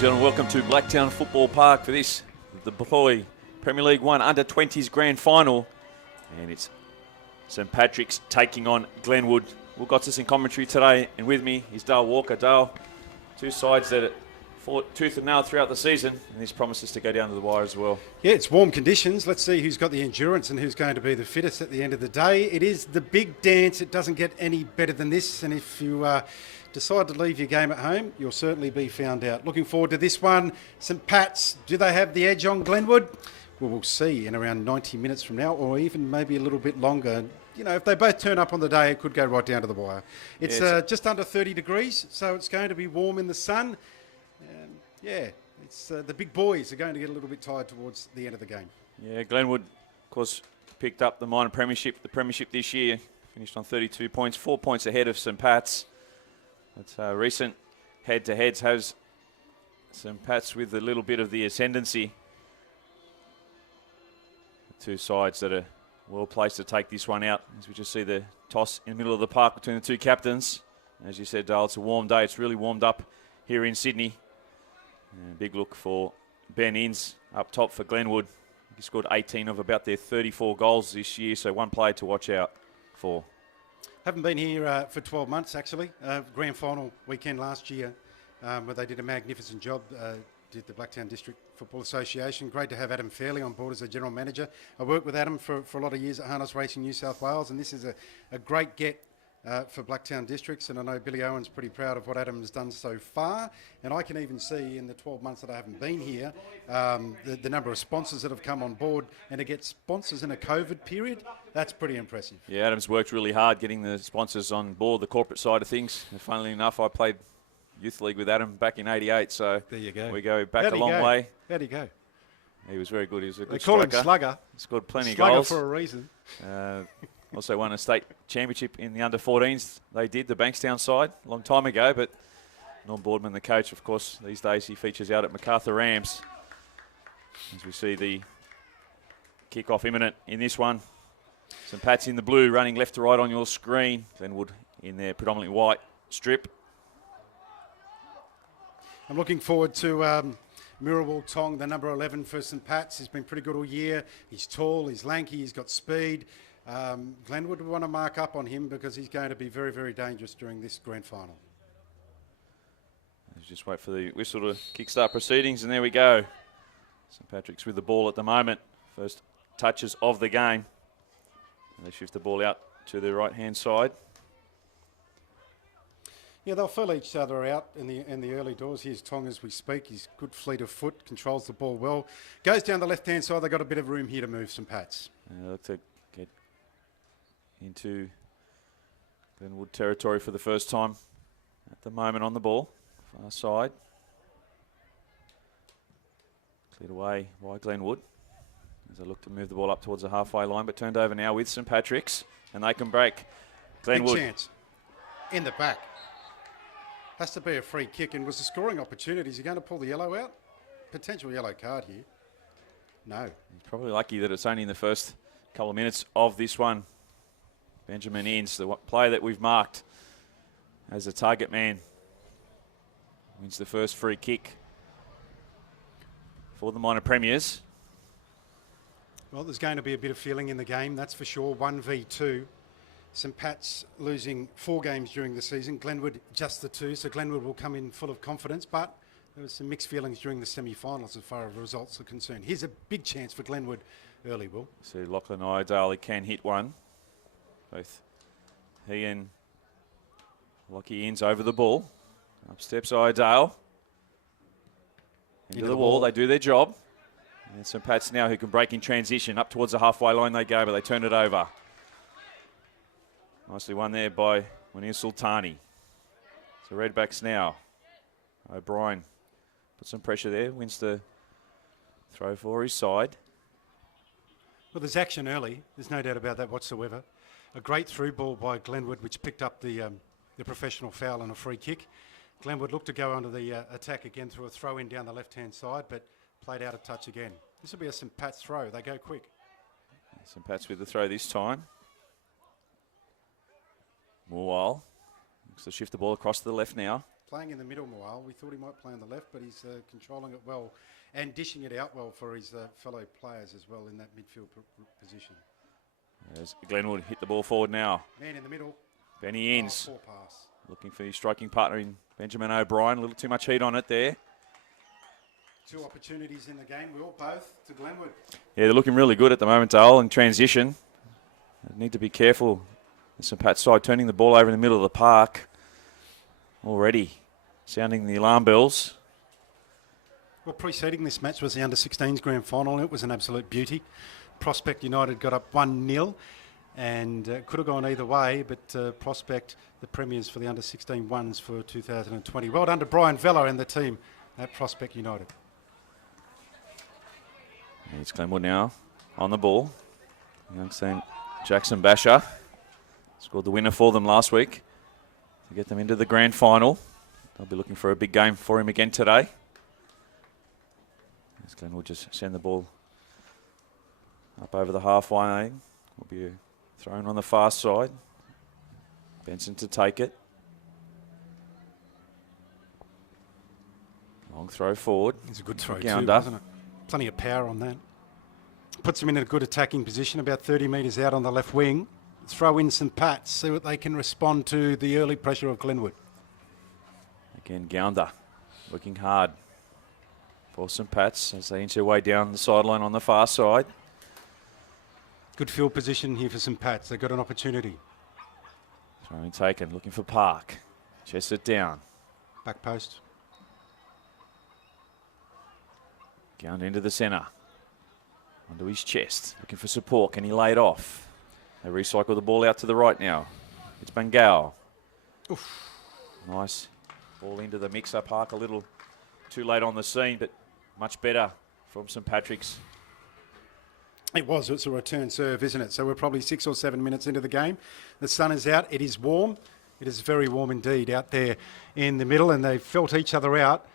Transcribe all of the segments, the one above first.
and gentlemen, welcome to Blacktown Football Park for this, the Boy Premier League 1 Under-20s Grand Final. And it's St Patrick's taking on Glenwood. We've got us in commentary today, and with me is Dale Walker. Dale, two sides that fought tooth and nail throughout the season, and this promises to go down to the wire as well. Yeah, it's warm conditions. Let's see who's got the endurance and who's going to be the fittest at the end of the day. It is the big dance. It doesn't get any better than this, and if you decide to leave your game at home, you'll certainly be found out. Looking forward to this one. St Pat's, do they have the edge on Glenwood? Well, we'll see in around 90 minutes from now, or even maybe a little bit longer. You know, if they both turn up on the day, it could go right down to the wire. It's just under 30 degrees, so it's going to be warm in the sun. It's the big boys are going to get a little bit tired towards the end of the game. Yeah, Glenwood, of course, picked up the minor premiership. The premiership this year finished on 32 points, 4 points ahead of St Pat's. But recent head-to-heads has St Pat's with a little bit of the ascendancy. The two sides that are well placed to take this one out, as we just see the toss in the middle of the park between the two captains. As you said, Dale, it's a warm day. It's really warmed up here in Sydney. And a big look for Ben Inns up top for Glenwood. He scored 18 of about their 34 goals this year, so one player to watch out for. Haven't been here for 12 months, actually. Grand final weekend last year, where they did a magnificent job, did the Blacktown District Football Association. Great to have Adam Fairley on board as a general manager. I worked with Adam for a lot of years at Harness Racing New South Wales, and this is a great get for Blacktown Districts, and I know Billy Owen's pretty proud of what Adam has done so far, and I can even see in the 12 months that I haven't been here, the number of sponsors that have come on board, and to get sponsors in a COVID period, that's pretty impressive. Yeah, Adam's worked really hard getting the sponsors on board, the corporate side of things, and funnily enough, I played Youth League with Adam back in 88, so there you go. We go back a long way. How'd he go? He was very good. He was a good They call striker. him Slugger. He scored plenty Slugger of goals. for a reason. Also won a state championship in the under-14s. They did, the Bankstown side, a long time ago, but Norm Boardman, the coach, of course, these days he features out at MacArthur Rams. As we see the kick-off imminent in this one. St Pat's in the blue, running left to right on your screen. Glenwood in their predominantly white strip. I'm looking forward to Mirabal Tong, the number 11 for St Pat's. He's been pretty good all year. He's tall, he's lanky, he's got speed. Glenwood would want to mark up on him because he's going to be very, very dangerous during this grand final. Let's just wait for the whistle to kickstart proceedings, and there we go. St Patrick's with the ball at the moment. First touches of the game. And they shift the ball out to the right-hand side. Yeah, they'll fill each other out in the early doors. Here's Tong as we speak. He's good fleet of foot, controls the ball well. Goes down the left-hand side. They've got a bit of room here to move St Pat's. Look to get into Glenwood territory for the first time at the moment on the ball. Far side. Cleared away by Glenwood as they look to move the ball up towards the halfway line, but turned over now with St Patrick's, and they can break. Glenwood. Big chance. In the back. Has to be a free kick, and was the scoring opportunity. Is he going to pull the yellow out? Potential yellow card here. No. He's probably lucky that it's only in the first couple of minutes of this one. Benjamin Inns, the player that we've marked as a target man, wins the first free kick for the minor premiers. Well, there's going to be a bit of feeling in the game, that's for sure. 1v2. St Pat's losing 4 games during the season. Glenwood just the 2, so Glenwood will come in full of confidence, but there was some mixed feelings during the semi-finals as far as results are concerned. Here's a big chance for Glenwood early, Will. See Lachlan Iredale, he can hit one. Both he and Lockie Inns over the ball. Up steps Iredale. Into the wall, they do their job. And St Pat's now who can break in transition. Up towards the halfway line they go, but they turn it over. Nicely won there by Munir Sultani. So Redbacks now. O'Brien puts some pressure there, wins the throw for his side. Well, there's action early. There's no doubt about that whatsoever. A great through ball by Glenwood, which picked up the professional foul and a free kick. Glenwood looked to go under the attack again through a throw in down the left-hand side, but played out of touch again. This will be a St Pat's throw. They go quick. St Pat's with the throw this time. Moorwile looks to shift the ball across to the left now. playing in the middle while. We thought he might play on the left, but he's controlling it well and dishing it out well for his fellow players as well in that midfield position. As Glenwood hit the ball forward now. Man in the middle. Benny Inns. Poor pass. Looking for his striking partner in Benjamin O'Brien. A little too much heat on it there. 2 opportunities in the game, Will, both to Glenwood. Yeah, they're looking really good at the moment, Dale, in transition. They need to be careful. There's St Pat's side turning the ball over in the middle of the park already, sounding the alarm bells. Well, preceding this match was the under-16s grand final, and it was an absolute beauty. Prospect United got up 1-0, and could have gone either way, but Prospect, the premiers for the under-16 ones for 2020. Well done to Brian Vella and the team at Prospect United. It's Glenwood now on the ball. Young St. Jackson Basher scored the winner for them last week to get them into the grand final. They'll be looking for a big game for him again today. As Glenwood just send the ball up over the halfway line. Will be thrown on the far side. Benson to take it. Long throw forward. It's a good throw Gounder. too, wasn't it? Plenty of power on that. Puts him in a good attacking position, about 30 metres out on the left wing. Throw in St Pat's, see what they can respond to the early pressure of Glenwood. Again, Gounder working hard for St Pat's as they inch their way down the sideline on the far side. Good field position here for St Pat's. They've got an opportunity. Throwing taken, looking for Park. Chests it down. Back post. Gounder into the centre. Onto his chest, looking for support. Can he lay it off? They recycle the ball out to the right now. It's Bengal. Oof. Nice ball into the mix-up. Park a little too late on the scene, but much better from St Patrick's. It's a return serve, isn't it? So we're probably 6 or 7 minutes into the game. The sun is out. It is warm. It is very warm indeed out there in the middle, and they've felt each other out.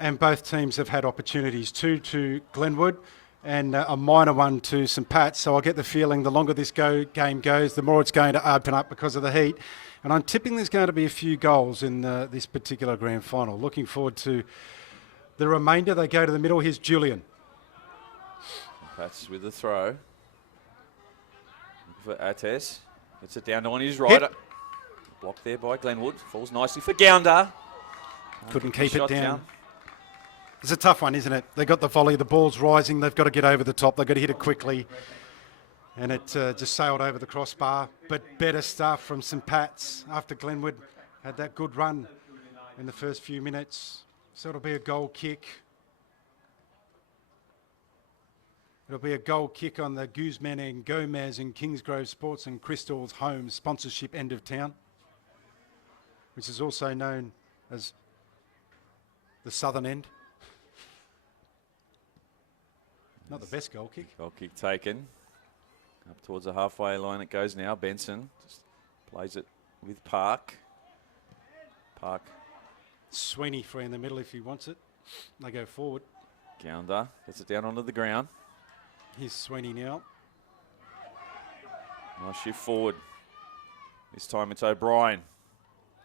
And both teams have had opportunities, 2 to Glenwood and a minor one to St Pat's. So I get the feeling the longer this game goes, the more it's going to open up because of the heat. And I'm tipping there's going to be a few goals in this particular grand final. Looking forward to the remainder. They go to the middle. Here's Julian. Pat's with the throw. Looking for Ates. Gets it down to on his right. Blocked there by Glenwood. Falls nicely for Gounder. Couldn't keep it down. It's a tough one, isn't it? They got the volley, the ball's rising, they've got to get over the top, they've got to hit it quickly. And it just sailed over the crossbar. But better stuff from St Pat's after Glenwood had that good run in the first few minutes. So it'll be a goal kick. It'll be a goal kick on the Guzman and Gomez and Kingsgrove Sports and Crystal's home sponsorship end of town, which is also known as the southern end. Not the best goal kick. Goal kick taken. Up towards the halfway line it goes now. Benson just plays it with Park. Park. Sweeney free in the middle if he wants it. They go forward. Gounder gets it down onto the ground. Here's Sweeney now. Nice shift forward. This time it's O'Brien.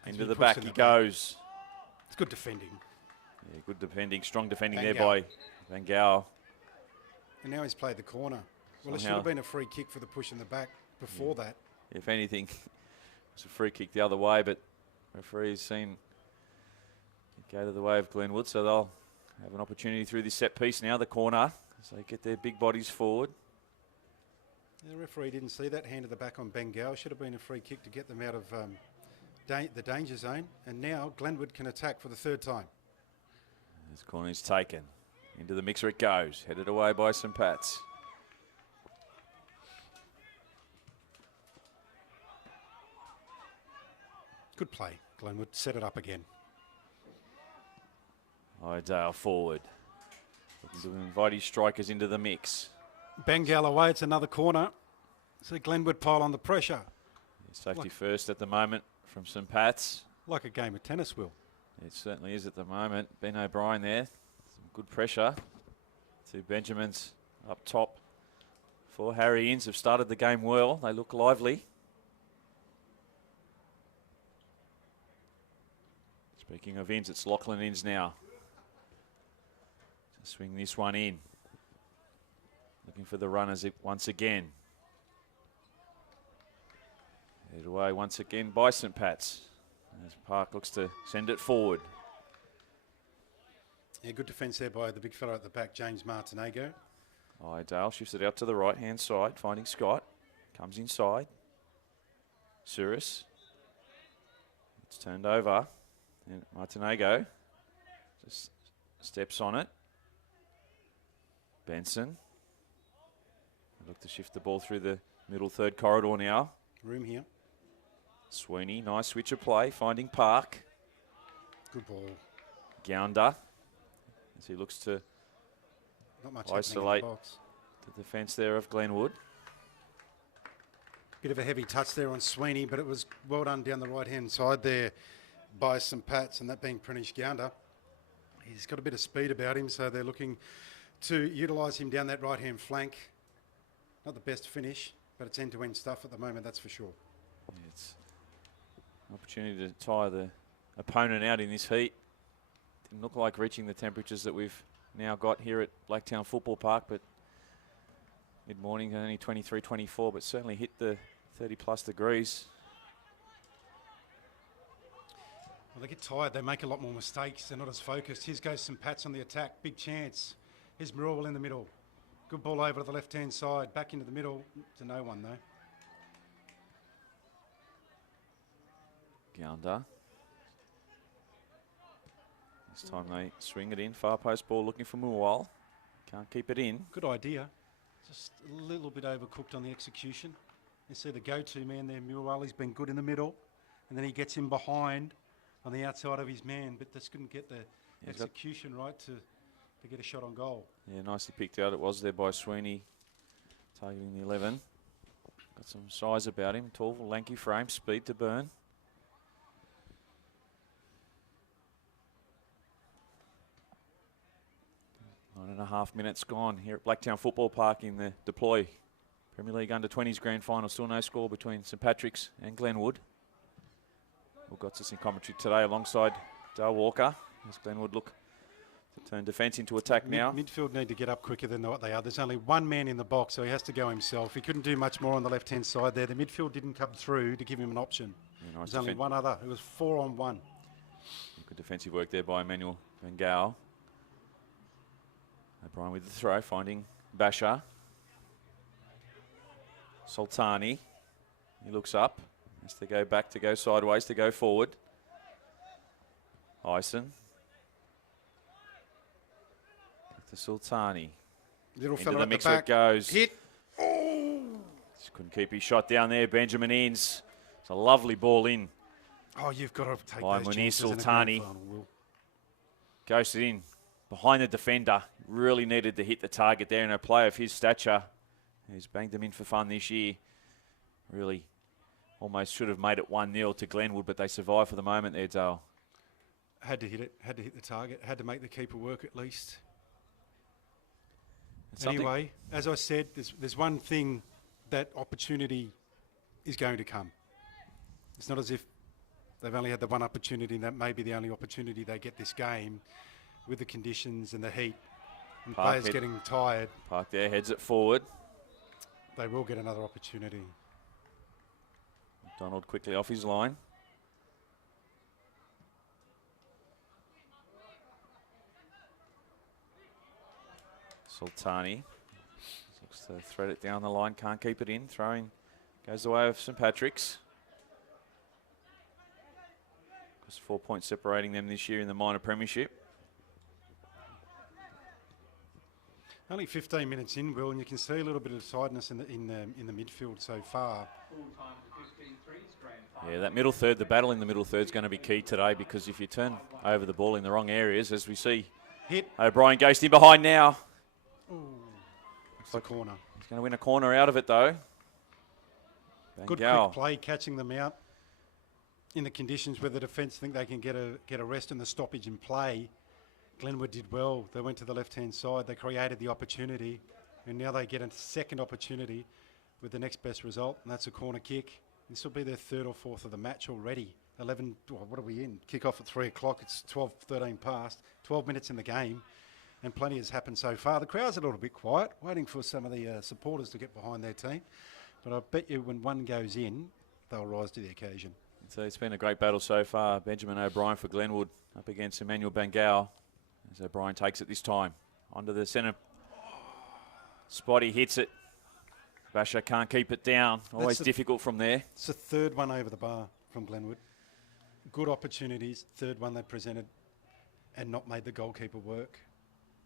Into the back he goes. It's good defending. Yeah, good defending. Strong defending Van there by Van Gaal. And now he's played the corner. Well, it should Somehow. have been a free kick for the push in the back before that. If anything, it's a free kick the other way, but referee's seen it go to the way of Glenwood, so they'll have an opportunity through this set piece now, the corner, as they get their big bodies forward. The referee didn't see that, handed the back on Bengal. Should have been a free kick to get them out of the danger zone. And now Glenwood can attack for the third time. This corner is taken. Into the mixer it goes, headed away by St Pat's. Good play, Glenwood. Set it up again. Iredale forward. Looking to invite his strikers into the mix. Bengal away, it's another corner. So Glenwood pile on the pressure. Safety first at the moment from St Pat's. Like a game of tennis, Will. It certainly is at the moment. Ben O'Brien there. Some good pressure. Two Benjamins up top for Harry Inns have started the game well. They look lively. Speaking of ins, it's Lachlan ins now. To swing this one in. Looking for the runners once again. Head away once again by St Pat's. As Park looks to send it forward. Yeah, good defence there by the big fella at the back, James Martinego. Iredale shifts it out to the right-hand side, finding Scott. Comes inside. Suris. It's turned over. And Martinego just steps on it. Benson. Look to shift the ball through the middle third corridor now. Room here. Sweeney, nice switch of play, finding Park. Good ball. Gounder, as he looks to Not much isolate happening in the box. the defence there of Glenwood. Bit of a heavy touch there on Sweeney, but it was well done down the right-hand side there by St Pat's, and that being Pranish Gounder. He's got a bit of speed about him, so they're looking to utilise him down that right-hand flank. Not the best finish, but it's end-to-end stuff at the moment, that's for sure. It's an opportunity to tire the opponent out in this heat. Didn't look like reaching the temperatures that we've now got here at Blacktown Football Park, but mid-morning only 23, 24, but certainly hit the 30-plus degrees. Well, they get tired, they make a lot more mistakes, they're not as focused. Here goes St Pat's on the attack, big chance. Here's Marul in the middle. Good ball over to the left-hand side, back into the middle, to no one though. Gounder. This time they swing it in, far post ball looking for Moorwell. Can't keep it in. Good idea, just a little bit overcooked on the execution. You see the go-to man there, Murwell, he's been good in the middle, and then he gets in behind on the outside of his man, but just couldn't get the execution right to get a shot on goal. Yeah, nicely picked out it was there by Sweeney, targeting the 11. Got some size about him, tall, lanky frame, speed to burn. Nine and a half minutes gone here at Blacktown Football Park in the Deploy Premier League Under-20s Grand Final. Still no score between St Patrick's and Glenwood. Will got us in commentary today alongside Dale Walker as Glenwood look to turn defence into attack now. Midfield need to get up quicker than what they are. There's only one man in the box, so he has to go himself. He couldn't do much more on the left-hand side there. The midfield didn't come through to give him an option. Yeah, nice There's only one other. It was 4-on-1. Good defensive work there by Emmanuel Van Gaal. O'Brien with the throw, finding Basher. Sultani. He looks up. Has to go back, to go sideways, to go forward. Ison. To Sultani. Little Into fella the at mix the back. it goes. Hit. Oh! Just couldn't keep his shot down there. Benjamin Inns. It's a lovely ball in. Oh, you've got to take by those Munir chances in a Sultani. grand final, Will. Ghosted in behind the defender. Really needed to hit the target there, and a player of his stature who's banged them in for fun this year really almost should have made it 1-0 to Glenwood, but they survived for the moment there, Dale. Had to hit it, had to hit the target, had to make the keeper work at least. Anyway, as I said, there's one thing, that opportunity is going to come. It's not as if they've only had the one opportunity, and that may be the only opportunity they get this game with the conditions and the heat. And players getting tired. Park there, heads it forward. They will get another opportunity. McDonald quickly off his line. Sultani looks to thread it down the line, can't keep it in. Throwing goes the way of St Patrick's. Just 4 points separating them this year in the minor premiership. Only 15 minutes in, Will, and you can see a little bit of tiredness in the midfield so far. Yeah, that middle third, the battle in the middle third is going to be key today, because if you turn over the ball in the wrong areas, as we see, O'Brien goes in behind now. It's a corner. He's going to win a corner out of it, though. Good quick play, catching them out in the conditions where the defence think they can get a rest and the stoppage in play. Glenwood did well. They went to the left-hand side. They created the opportunity, and now they get a second opportunity with the next best result, and that's a corner kick. This will be their third or fourth of the match already. 11, what are we in? Kick off at 3 o'clock. It's 12:13 past. 12 minutes in the game, and plenty has happened so far. The crowd's a little bit quiet, waiting for some of the supporters to get behind their team. But I bet you when one goes in, they'll rise to the occasion. So it's been a great battle so far. Benjamin O'Brien for Glenwood up against Emmanuel Bangau as O'Brien takes it this time. Onto the centre. Spotty hits it. Basher can't keep it down. Always difficult from there. It's the third one over the bar from Glenwood. Good opportunities. Third one they presented and not made the goalkeeper work.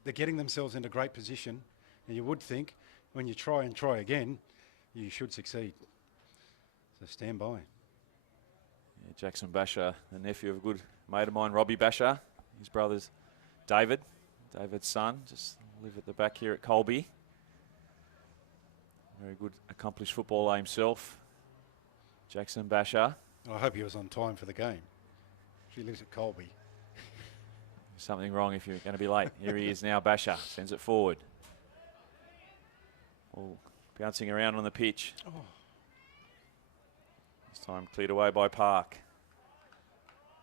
They're getting themselves into great position, and you would think when you try and try again, you should succeed. So stand by. Yeah, Jackson Basher, the nephew of a good mate of mine, Robbie Basher. His brother's David's son, just live at the back here at Colby. Very good, accomplished footballer himself, Jackson Basher. I hope he was on time for the game. He lives at Colby. Something wrong if you're going to be late. Here he is now, Basher sends it forward. All bouncing around on the pitch. Oh. This time cleared away by Park.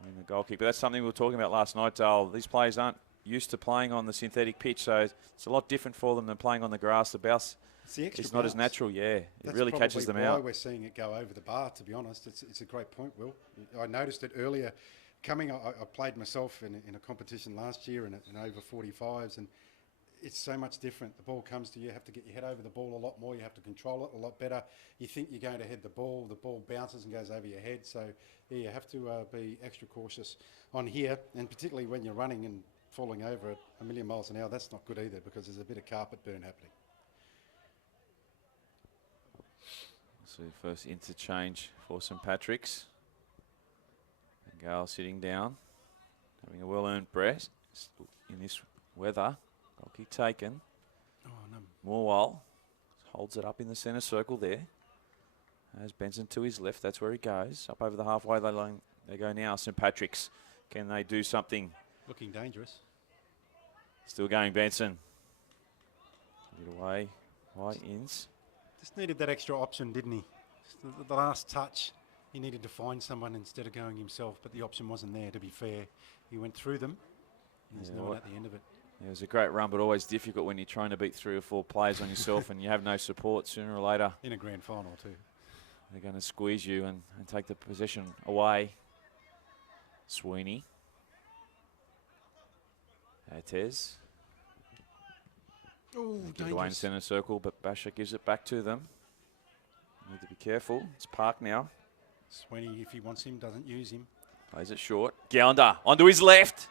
And the goal kick. But that's something we were talking about last night, Dale. These players aren't used to playing on the synthetic pitch, so it's a lot different for them than playing on the grass. The bounce it's not as natural, it really catches them out. That's probably why we're seeing it go over the bar, to be honest. It's a great point, Will. I noticed it earlier. I played myself in a competition last year in over 45s, and it's so much different. The ball comes to you, you have to get your head over the ball a lot more, you have to control it a lot better. You think you're going to head the ball bounces and goes over your head, so you have to be extra cautious on here, and particularly when you're running and falling over at 1,000,000 miles an hour, that's not good either, because there's a bit of carpet burn happening. So first interchange for St Patrick's. And Gale sitting down, having a well-earned breast in this weather. Goal kick taken. Oh, no. Morwell holds it up in the centre circle there. As Benson to his left, that's where he goes. Up over the halfway line they go now. St Patrick's, can they do something? Looking dangerous. Still going Benson. Get away, White ins. Just needed that extra option, didn't he? The last touch, he needed to find someone instead of going himself, but the option wasn't there, to be fair. He went through them, and there's no one at the end of it. It was a great run, but always difficult when you're trying to beat 3 or 4 players on yourself and you have no support. Sooner or later, in a grand final too, they're going to squeeze you and take the possession away. Sweeney. Atez. Oh, give it away in centre circle, but Basher gives it back to them. Need to be careful. It's Park now. Sweeney, if he wants him, doesn't use him. Plays it short. Gounder onto his left.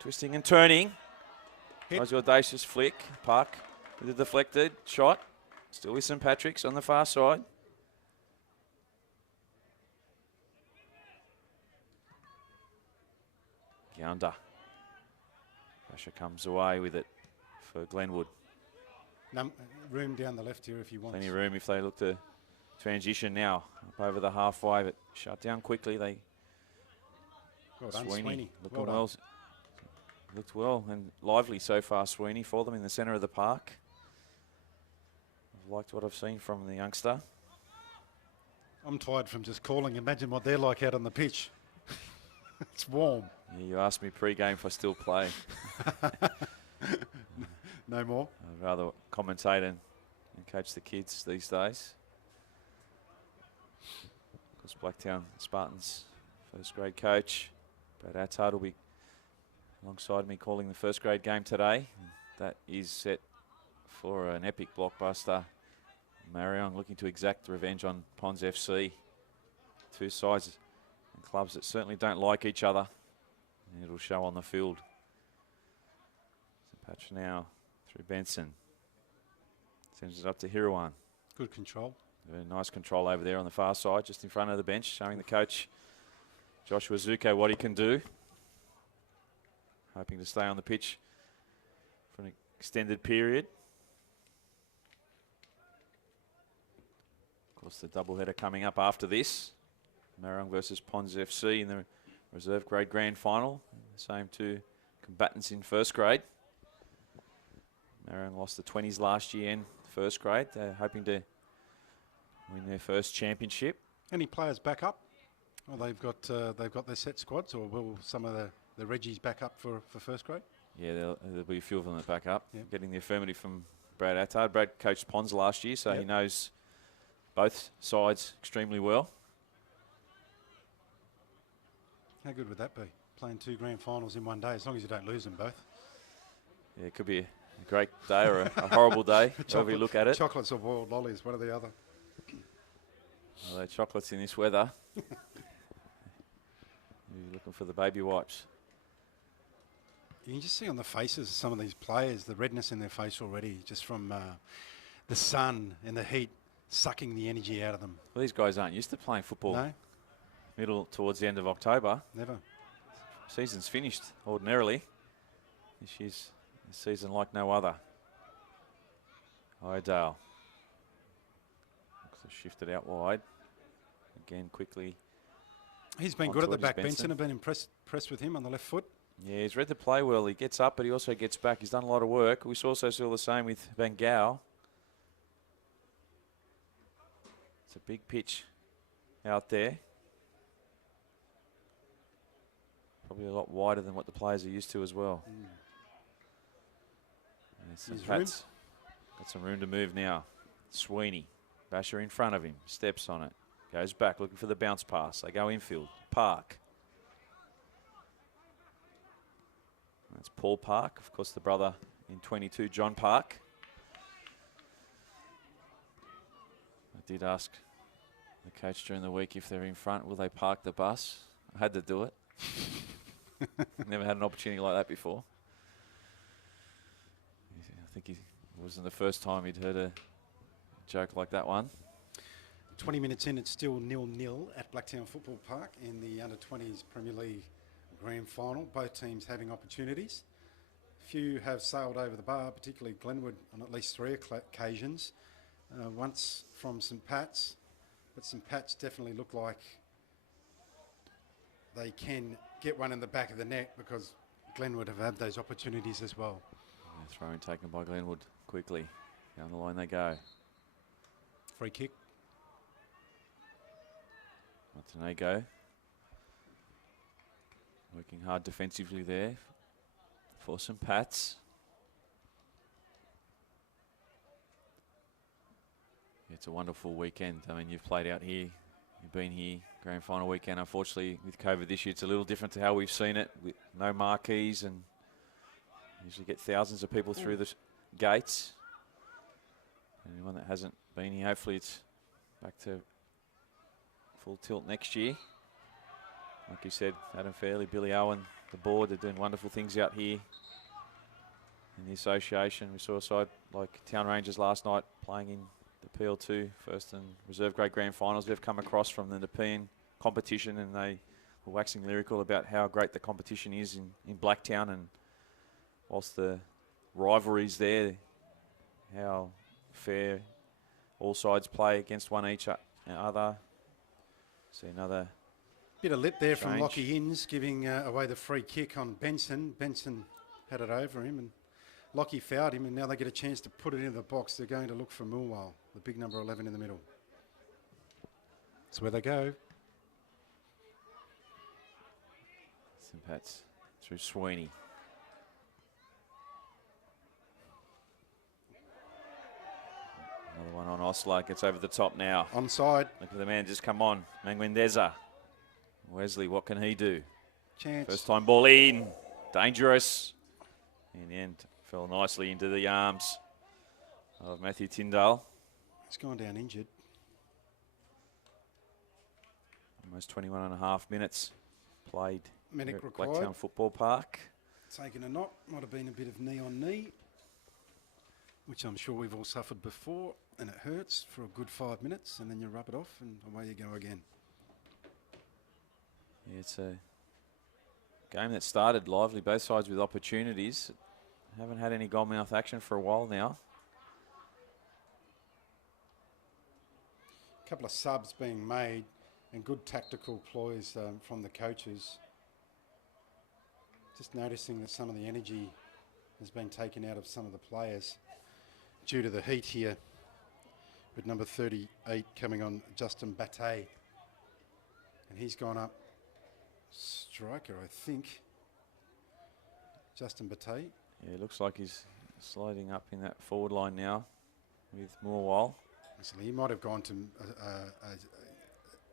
Twisting and turning. Nice audacious flick. Park with a deflected shot. Still with St Patrick's on the far side. Gounder. Basher comes away with it for Glenwood. Room down the left here if you want. Plenty of room if they look to transition now. Up over the halfway, but shut down quickly. They well done, Sweeney. Looking well. Looked well and lively so far, Sweeney, for them in the centre of the park. I've liked what I've seen from the youngster. I'm tired from just calling. Imagine what they're like out on the pitch. It's warm. Yeah, you asked me pre-game if I still play. No more? I'd rather commentate and coach the kids these days. Of course, Blacktown Spartans first grade coach Brad Attard will be alongside me calling the first grade game today. That is set for an epic blockbuster. Marion looking to exact revenge on Ponds FC. Two sides and clubs that certainly don't like each other. And it'll show on the field. St Patch now through Benson. Sends it up to Hirawan. Good control. Very nice control over there on the far side, just in front of the bench, showing the coach, Joshua Zuko, what he can do. Hoping to stay on the pitch for an extended period. Of course, the doubleheader coming up after this. Marang versus Ponds FC in the reserve grade grand final. Same two combatants in first grade. Marang lost the 20s last year in first grade. They're hoping to win their first championship. Any players back up? Well, they've got their set squads, or will some of the Reggies back up for first grade? Yeah, there'll be a few of them that back up. Yep. Getting the affirmative from Brad Attard. Brad coached Pons last year, so Yep. he knows both sides extremely well. How good would that be? Playing 2 grand finals in one day, as long as you don't lose them both. Yeah, it could be a great day or a horrible day, however you look at it. Chocolates or boiled lollies, one or the other. Although chocolates in this weather. You're looking for the baby wipes. You can just see on the faces of some of these players, the redness in their face already, just from the sun and the heat sucking the energy out of them. Well, these guys aren't used to playing football. No, Middle towards the end of October. never. Season's finished ordinarily. This year's a season like no other. Iredale. Looks to shift it out wide. Again, quickly. He's been On good at the towards back. Benson. Benson have been impressed with him on the left foot. Yeah, he's read the play well. He gets up, but he also gets back. He's done a lot of work. We also saw the same with Bangau. It's a big pitch out there. Probably a lot wider than what the players are used to as well. There's Pat's got some room to move now. Sweeney, Basher in front of him, steps on it, goes back looking for the bounce pass. They go infield. Park. That's Paul Park, of course, the brother in 22, John Park. I did ask the coach during the week if they're in front, will they park the bus? I had to do it. Never had an opportunity like that before. I think it wasn't the first time he'd heard a joke like that one. 20 minutes in, it's still 0-0 at Blacktown Football Park in the Under-20s Premier League Grand Final. Both teams having opportunities. Few have sailed over the bar, particularly Glenwood on at least 3 occasions. Once from St Pat's, but St Pat's definitely look like they can get one in the back of the net because Glenwood have had those opportunities as well. Throw in taken by Glenwood quickly. Down the line they go. Free kick. Montenegro. Working hard defensively there for St Pat's. It's a wonderful weekend. I mean, you've played out here. You've been here. Grand final weekend. Unfortunately, with COVID this year, it's a little different to how we've seen it. With no marquees and usually get thousands of people through the gates. Anyone that hasn't been here, hopefully it's back to full tilt next year. Like you said, Adam Fairley, Billy Owen, the board, they're doing wonderful things out here in the association. We saw a side like Town Rangers last night playing in the PL2 first and reserve grade grand finals. They've come across from the Nepean competition and they were waxing lyrical about how great the competition is in Blacktown, and whilst the rivalry's there, how fair all sides play against one each other. See another Bit of lip there from change. Lockie Inns giving away the free kick on Benson. Benson had it over him and Lockie fouled him, and now they get a chance to put it into the box. They're going to look for Millwall, the big number 11 in the middle. That's where they go. St Pat's through Sweeney. Another one on Osler, gets over the top now. Onside. Look at the man just come on, Mangwendeza. Wesley, what can he do? Chance. First time ball in, dangerous. In the end, fell nicely into the arms of Matthew Tyndale. He's gone down injured. Almost 21 and a half minutes played Medic here at required. Blacktown Football Park. Taking a knock. Might have been a bit of knee on knee, which I'm sure we've all suffered before, and it hurts for a good 5 minutes, and then you rub it off and away you go again. Yeah, it's a game that started lively, both sides with opportunities. Haven't had any goalmouth action for a while now. A couple of subs being made and good tactical ploys from the coaches. Just noticing that some of the energy has been taken out of some of the players due to the heat here, with number 38 coming on, Justin Bate. And he's gone up striker, I think. Justin Batey. Yeah, it looks like he's sliding up in that forward line now with Morwell. So he might have gone to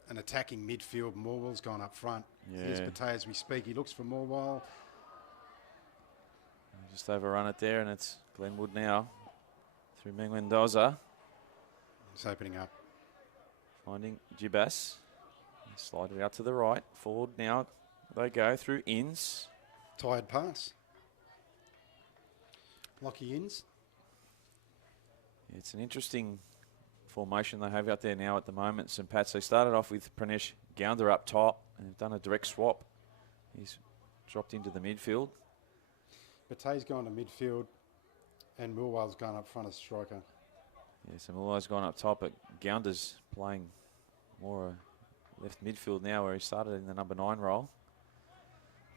an attacking midfield. Morwell's gone up front. Yeah. Here's Batey as we speak. He looks for Morwell. Just overrun it there, and it's Glenwood now through Mendoza. He's opening up. Finding Jibas. Slide it out to the right. Forward now they go through Inns. Tired pass. Lockie Inns. It's an interesting formation they have out there now at the moment. St. Pat's, they started off with Pranesh Gounder up top and have done a direct swap. He's dropped into the midfield. Batey's gone to midfield and Morwell's gone up front as striker. Yeah, so Mullo's gone up top, but Gounder's playing more left midfield now where he started in the number 9 role.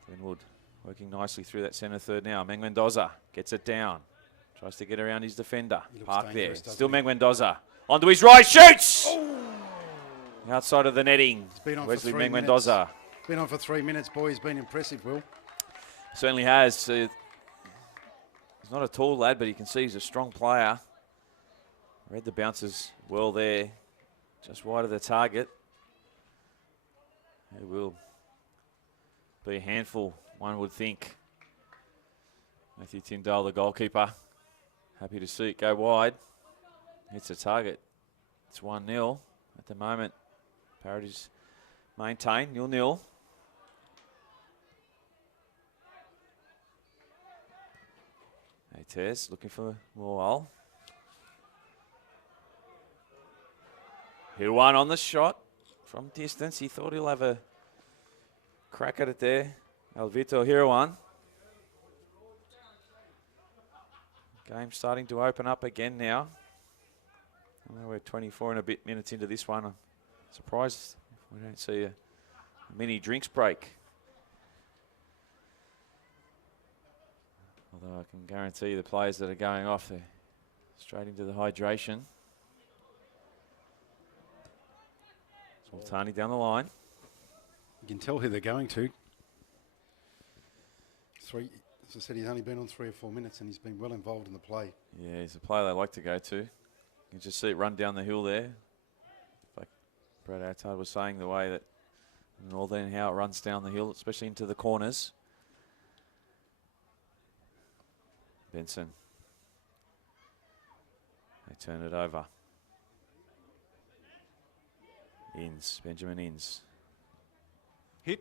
Glenwood working nicely through that centre third now. Mendoza gets it down. Tries to get around his defender. Park there. Still Mendoza. Onto his right, shoots! Oh. Outside of the netting. Wesley Mendoza. Been on for 3 minutes, boy. He's been impressive, Will. Certainly has. He's not a tall lad, but you can see he's a strong player. Read the bounces well there. Just wide of the target. It will be a handful, one would think. Matthew Tyndale, the goalkeeper. Happy to see it go wide. Hits the target. It's 1-0 at the moment. Parady's maintained, 0-0. Tez looking for Morwell. Hirwan on the shot from distance. He thought he'll have a crack at it there. Alvito Hirwan. Game starting to open up again now. I know we're 24 and a bit minutes into this one. I'm surprised we don't see a mini drinks break. Although I can guarantee you the players that are going off, they're straight into the hydration. Sultani down the line. You can tell who they're going to. As I said, he's only been on 3 or 4 minutes and he's been well involved in the play. Yeah, he's a player they like to go to. You can just see it run down the hill there. Like Brad Attard was saying, the way that Northern, how it runs down the hill, especially into the corners. Benson. They turn it over. Inns, Benjamin Inns. Hit.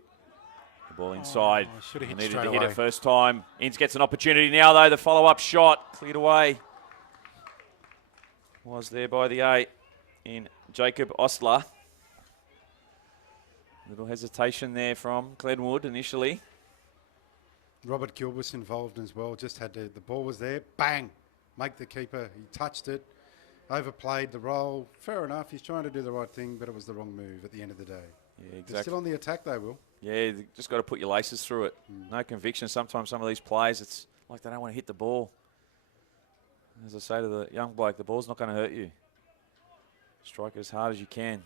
The ball inside. Should have hit needed straight to away. hit it first time. Inns gets an opportunity now though. The follow-up shot cleared away. Was there by the 8 in Jacob Ostler. Little hesitation there from Glenwood initially. Robert Gilbert involved as well. Just had to, the ball was there. Bang! Make the keeper. He touched it. Overplayed the role. Fair enough. He's trying to do the right thing, but it was the wrong move at the end of the day. Yeah, They're exactly. still on the attack though, Will. Yeah, you just got to put your laces through it. No conviction. Sometimes some of these players, it's like they don't want to hit the ball. As I say to the young bloke, the ball's not going to hurt you. Strike it as hard as you can.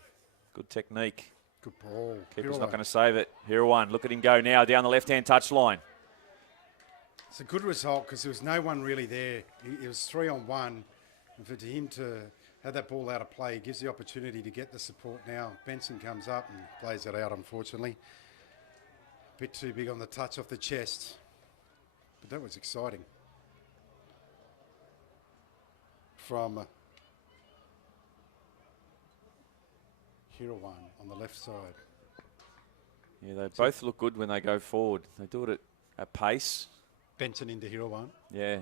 Good technique. Good ball. Keeper's not going to save it. Here one. Look at him go now down the left-hand touchline. It's a good result because there was no one really there. It was 3-on-1. And for him to have that ball out of play, he gives the opportunity to get the support now. Benson comes up and plays it out, unfortunately. A bit too big on the touch off the chest. But that was exciting. From Hirawan on the left side. Yeah, they both look good when they go forward. They do it at pace. Benson into Hirawan. Yeah.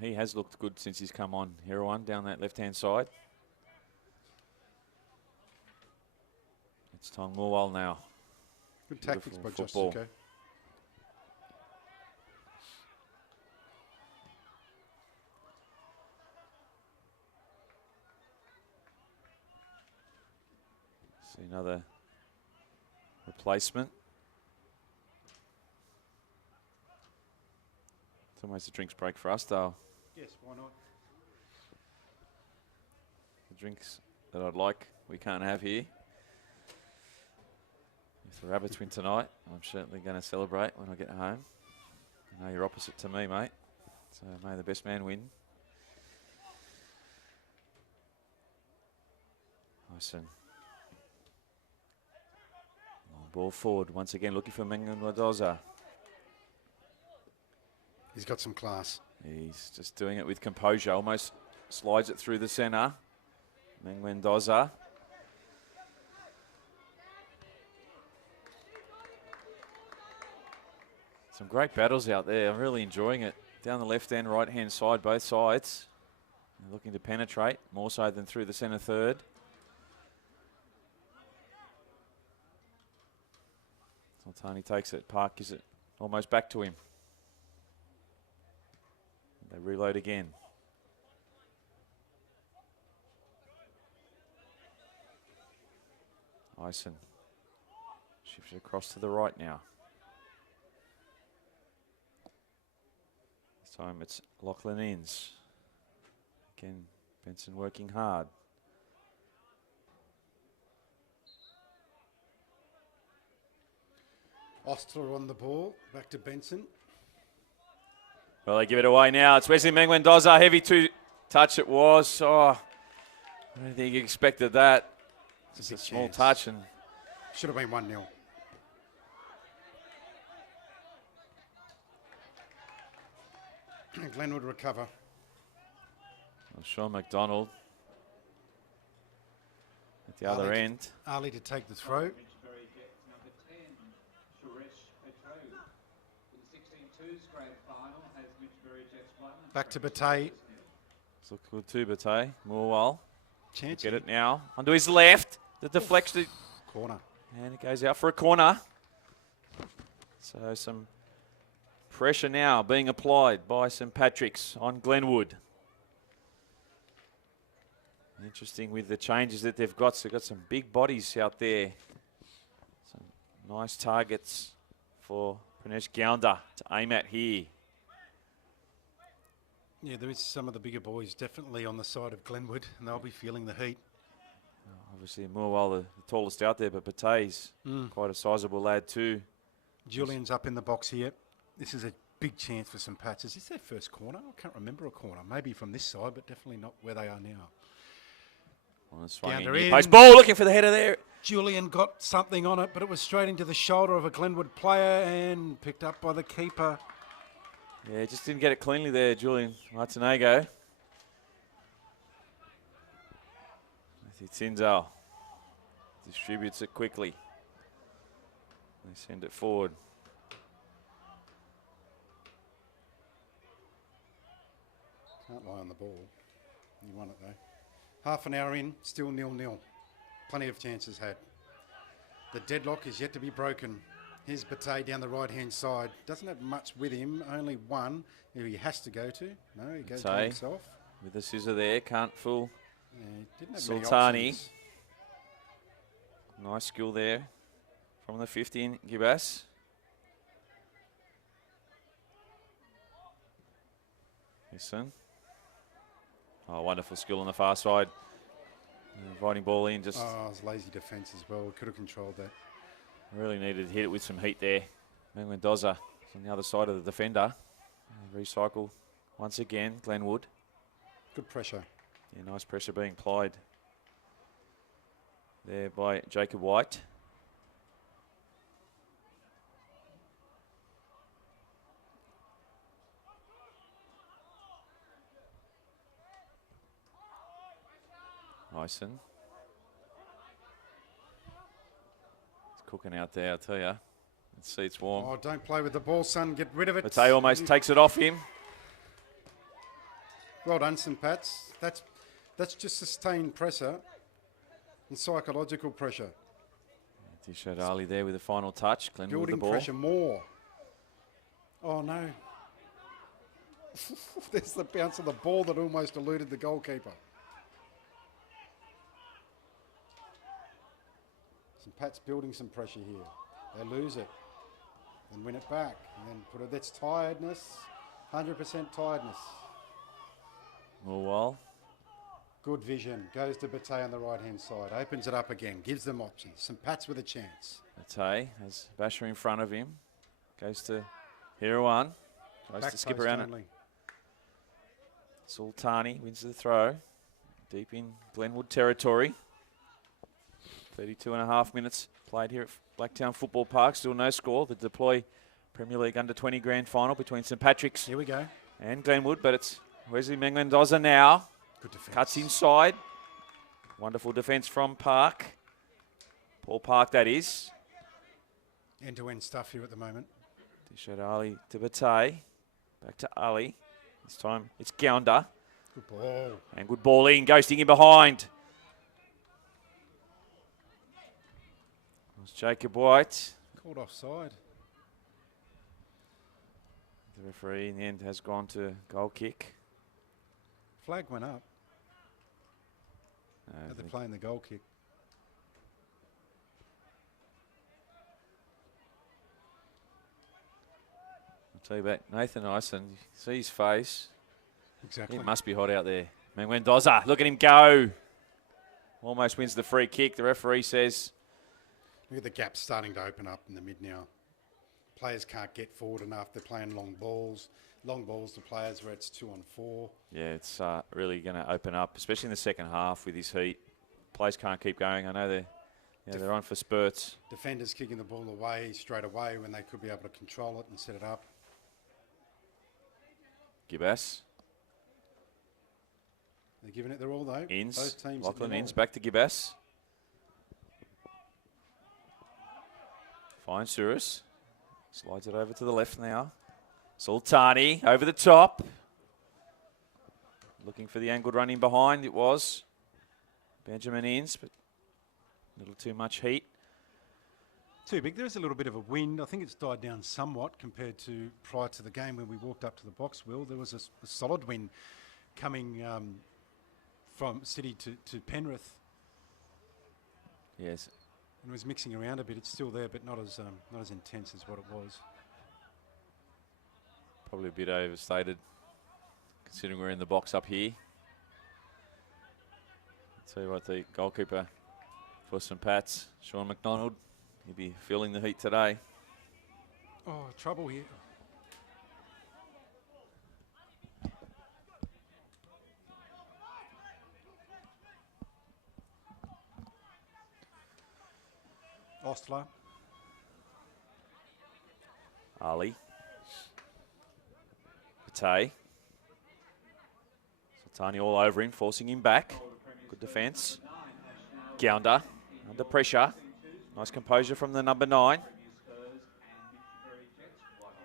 He has looked good since he's come on. Hirawan down that left-hand side. It's Tong Morwell now. Good tactics by football. Josh Zuko. See another replacement. It's almost a drinks break for us, Dale. Yes, why not? The drinks that I'd like, we can't have here. The Rabbits win tonight. I'm certainly going to celebrate when I get home. I know you're opposite to me, mate. So may the best man win. Listen. Long ball forward. Once again, looking for Mendoza. He's got some class. He's just doing it with composure. Almost slides it through the centre. Mendoza. Some great battles out there. I'm really enjoying it. Down the left and right hand side, both sides. They're looking to penetrate, more so than through the centre third. Sultani takes it. Park gives it almost back to him. They reload again. Ison shifts it across to the right now. This time it's Lachlan Inns. Again, Benson working hard. Ostler on the ball, back to Benson. Well, they give it away now. It's Wesley Mendoza. Heavy touch it was. Oh, I don't think you expected that. Just a small touch. And should have been 1-0. Glenwood recover. Well, Sean McDonald at the other end. Ali to take the throw. Back to Batey. It's looked good too, Batey. Morwell. Chance. Get it now. Onto his left. The deflection. Corner. And it goes out for a corner. So some pressure now being applied by St Patrick's on Glenwood. Interesting with the changes that they've got. So they've got some big bodies out there. Some nice targets for Pranesh Gounder to aim at here. Yeah, there is some of the bigger boys definitely on the side of Glenwood, and they'll be feeling the heat. Obviously, Morwell, the tallest out there, but Batey's quite a sizable lad too. Julian's up in the box here. This is a big chance for St Pat's. Is this their first corner? I can't remember a corner. Maybe from this side, but definitely not where they are now. Gounder in. Post ball, looking for the header there. Julian got something on it, but it was straight into the shoulder of a Glenwood player and picked up by the keeper. Yeah, just didn't get it cleanly there, Julian Martinego. Matthew Tinzel distributes it quickly. They send it forward. Can't lie on the ball. You won it though. Half an hour in, still 0-0. Plenty of chances had. The deadlock is yet to be broken. Here's Batey down the right-hand side. Doesn't have much with him, only one who he has to go to. No, he goes to himself. With the scissor there, can't fool didn't have Sultani. Nice skill there from the 15, Gibas. Listen. Oh, wonderful skill on the far side. Inviting ball in, just... Oh, it was lazy defence as well. Could have controlled that. Really needed to hit it with some heat there. Mendoza on the other side of the defender. Recycle once again, Glenwood. Good pressure. Yeah, nice pressure being applied there by Jacob White. Ison. It's cooking out there, I tell you. Let's see, it's warm. Oh, don't play with the ball, son. Get rid of it. Batey almost takes it off him. Well done, St Pat's. That's just sustained pressure and psychological pressure. Dishad Ali there with the final touch. Glenwood with the ball. Building pressure more. Oh, no. There's the bounce of the ball that almost eluded the goalkeeper. St Pat's building some pressure here. They lose it and win it back. And then put it. That's tiredness. 100% tiredness. Morwell. Good vision. Goes to Bate on the right-hand side. Opens it up again. Gives them options. St Pat's with a chance. Bate has Basher in front of him. Goes to Hirawan. Tries Back to skip post around it. only. Sultani wins the throw. Deep in Glenwood territory. 32.5 minutes played here at Blacktown Football Park. Still no score. The Deploy Premier League Under-20 Grand Final between St Patrick's Here we go. and Glenwood. But it's Wesley Mendoza now. Good defence. Cuts inside. Wonderful defence from Park. Paul Park, that is. End-to-end stuff here at the moment. Dish at Ali to Bate. Back to Ali. This time it's Gounder. Good ball. And good ball in. Ghosting in behind. It was Jacob White. Called offside. The referee in the end has gone to goal kick. Flag went up. They're playing the goal kick. I'll tell you about Nathan Ison. You see his face. Exactly. It must be hot out there. Mendoza, look at him go. Almost wins the free kick. The referee says. Look at the gap starting to open up in the mid now. Players can't get forward enough. They're playing long balls. Long balls to players where it's 2-on-4. Yeah, it's really going to open up, especially in the second half with his heat. Players can't keep going. I know they're on for spurts. Defenders kicking the ball away straight away when they could be able to control it and set it up. Gibbas. They're giving it their all though. Inns. Both teams. Lachlan Inns back to Gibbas. Fine Surus. Slides it over to the left now. Sultani over the top. Looking for the angled run in behind. It was Benjamin Inns, but a little too much heat. Too big. There's a little bit of a wind. I think it's died down somewhat compared to prior to the game when we walked up to the box, Will. There was a solid wind coming from City to Penrith. Yes. And it was mixing around a bit. It's still there, but not as intense as what it was. Probably a bit overstated, considering we're in the box up here. I'll tell you what, the goalkeeper for St Pat's, Sean McDonald, he'll be feeling the heat today. Oh, trouble here. Ostler. Ali. Bate. Sultani all over him, forcing him back. Good defence. Gounder under pressure. Nice composure from the number 9.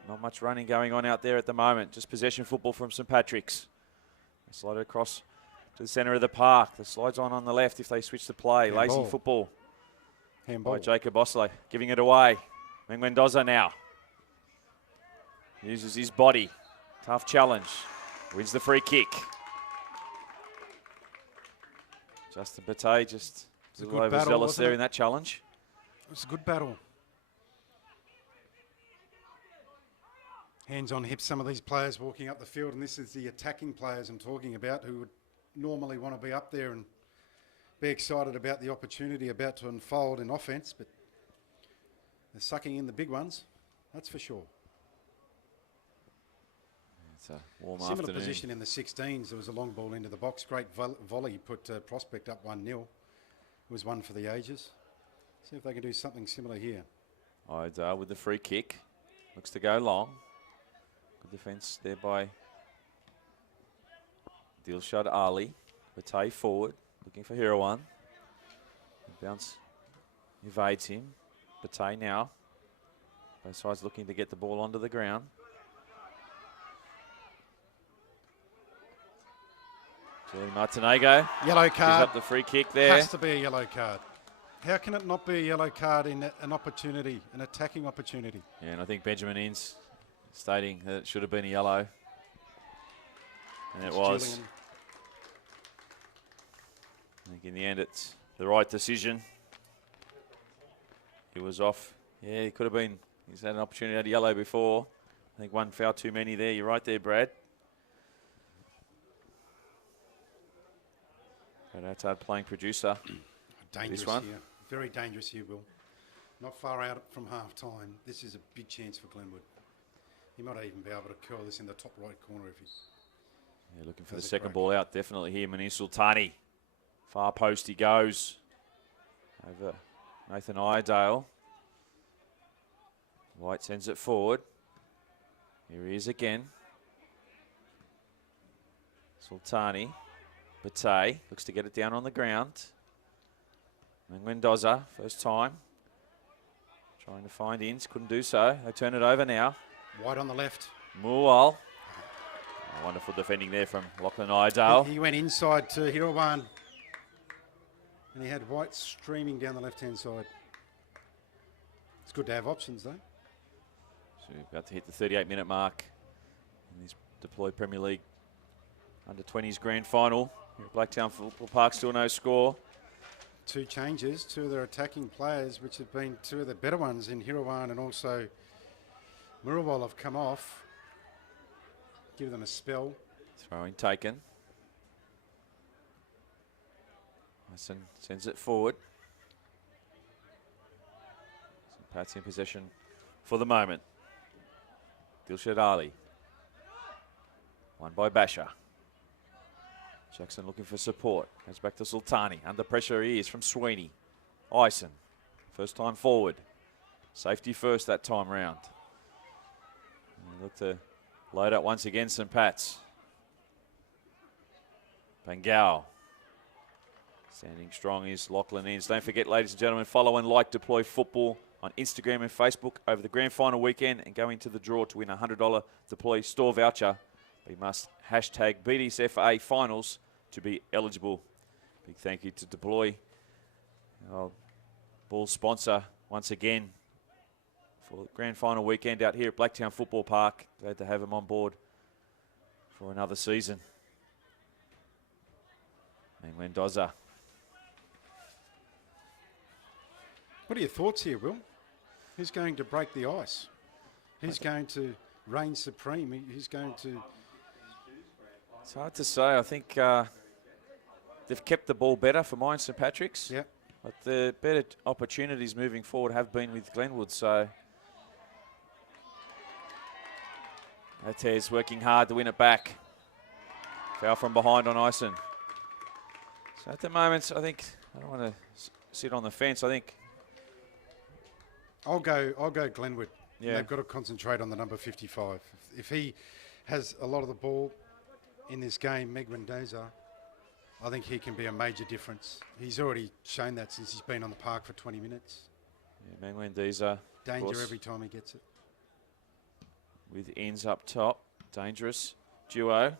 Not much running going on out there at the moment. Just possession football from St Patrick's. Slide it across to the centre of the park. The slides on the left if they switch the play. Handball. Lazy football Handball. by Jacob Osler. Giving it away. Mendoza now. Uses his body. Tough challenge. Wins the free kick. Justin Bate just a little overzealous there in that challenge. It was a good battle. Hands on hips, some of these players walking up the field, and this is the attacking players I'm talking about who would normally want to be up there and be excited about the opportunity about to unfold in offence, but they're sucking in the big ones, that's for sure. It's a warm Similar afternoon. position in the 16s. There was a long ball into the box. Great volley put Prospect up 1-0. It was one for the ages. See if they can do something similar here. Ida with the free kick. Looks to go long. Good defence there by Dilshad Ali. Bate forward. Looking for Hirawan. Bounce evades him. Bate now. Both sides looking to get the ball onto the ground. Julie Martinego. Yellow Gives card. up the free kick there. Has to be a yellow card. How can it not be a yellow card in an opportunity, an attacking opportunity? Yeah, and I think Benjamin Inns stating that it should have been a yellow. And it was. Julian. I think in the end it's the right decision. He was off. Yeah, he could have been. He's had an opportunity at a yellow before. I think one foul too many there. You're right there, Brad. But outside playing producer. Dangerous This one. here. Very dangerous here, Will. Not far out from half-time. This is a big chance for Glenwood. He might even be able to curl this in the top right corner if he... Yeah, looking for the second ball out, definitely here. Manir Sultani. Far post he goes. Over Nathan Iredale. White sends it forward. Here he is again. Sultani. Bate looks to get it down on the ground. Mendoza, first time. Trying to find ins, couldn't do so. They turn it over now. White on the left. Mual. Wonderful defending there from Lachlan Iredale. He went inside to Hirawan. And he had White streaming down the left-hand side. It's good to have options, though. So we're about to hit the 38-minute mark in this deployed Premier League under-20s grand final. Here at Blacktown Football Park, still no score. 2 changes, 2 of their attacking players, which have been 2 of the better ones in Hirawan and also Murawal, have come off. Give them a spell. Throwing taken. Mason sends it forward. St. Pat's in possession for the moment. Dilshad Ali. Won by Basher. Jackson looking for support. Goes back to Sultani. Under pressure he is from Sweeney. Ison. First time forward. Safety first that time round. And look to load up once again, St. Pat's. Pangao. Standing strong is Lachlan Innes. Don't forget, ladies and gentlemen, follow and like Deploy Football on Instagram and Facebook over the grand final weekend and go into the draw to win a $100 Deploy store voucher. We must hashtag BDSFA finals to be eligible. Big thank you to Deploy, our ball sponsor, once again for the grand final weekend out here at Blacktown Football Park. Glad to have them on board for another season. And Mendoza. What are your thoughts here, Will? Who's going to break the ice? Who's going to reign supreme? Who's going to... It's hard to say. I think they've kept the ball better for mine, St. Patrick's. Yep. But the better opportunities moving forward have been with Glenwood. So Ates working hard to win it back. Foul from behind on Ison. So at the moment, I think I don't want to sit on the fence. I think I'll go Glenwood. Yeah. They've got to concentrate on the number 55. If he has a lot of the ball in this game, Meg Mendoza, I think he can be a major difference. He's already shown that since he's been on the park for 20 minutes. Yeah, Meg Mendoza. Danger every time he gets it. With ends up top. Dangerous duo.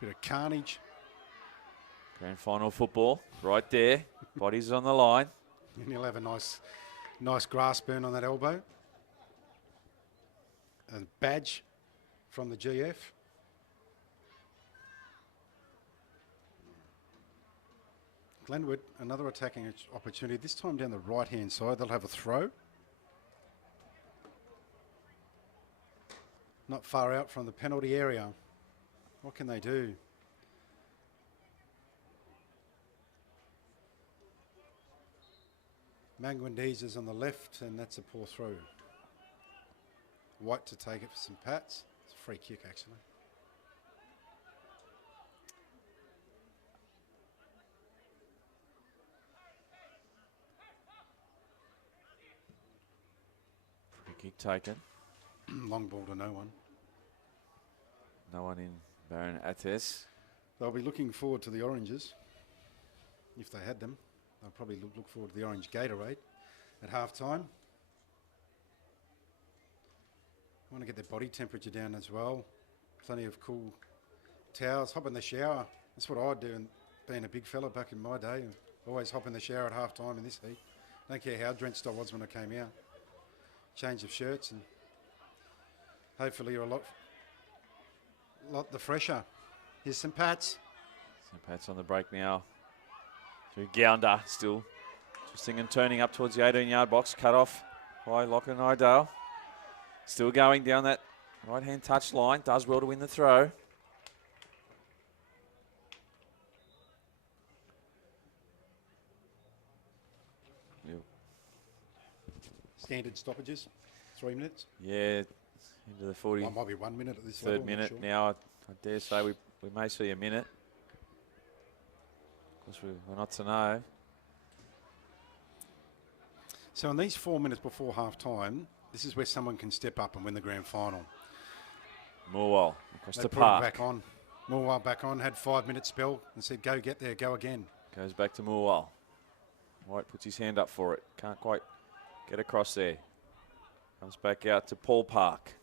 Bit of carnage. Grand final football right there. Bodies on the line. And he'll have a nice grass burn on that elbow. And badge from the GF. Glenwood, another attacking opportunity. This time down the right-hand side, they'll have a throw. Not far out from the penalty area. What can they do? Manguindiz is on the left, and that's a poor throw. White to take it for St. Pat's. It's a free kick, actually. Free kick taken. Long ball to no one. No one in Baron Ates. They'll be looking forward to the oranges, if they had them. They'll probably look forward to the orange Gatorade at half-time. Want to get their body temperature down as well. Plenty of cool towels. Hop in the shower. That's what I'd do, and being a big fella back in my day. Always hop in the shower at half-time in this heat. Don't care how drenched I was when I came out. Change of shirts, and hopefully you're a lot the fresher. Here's St. Pat's. St. Pat's on the break now. Through Gounder, still twisting and turning up towards the 18-yard box. Cut off by Lachlan Idale. Still going down that right-hand touch line. Does well to win the throw. Standard stoppages, 3 minutes. Yeah, into the 40. Well, it might be 1 minute at this Third level. minute Sure. now. I dare say we may see a minute. Of course, we're not to know. So in these 4 minutes before half time, this is where someone can step up and win the grand final. Morwell across They the put him park. back on. Morwell back on, had 5 minute spell and said, go get there, go again. Goes back to Morwell. White puts his hand up for it. Can't quite get across there. Comes back out to Paul Park.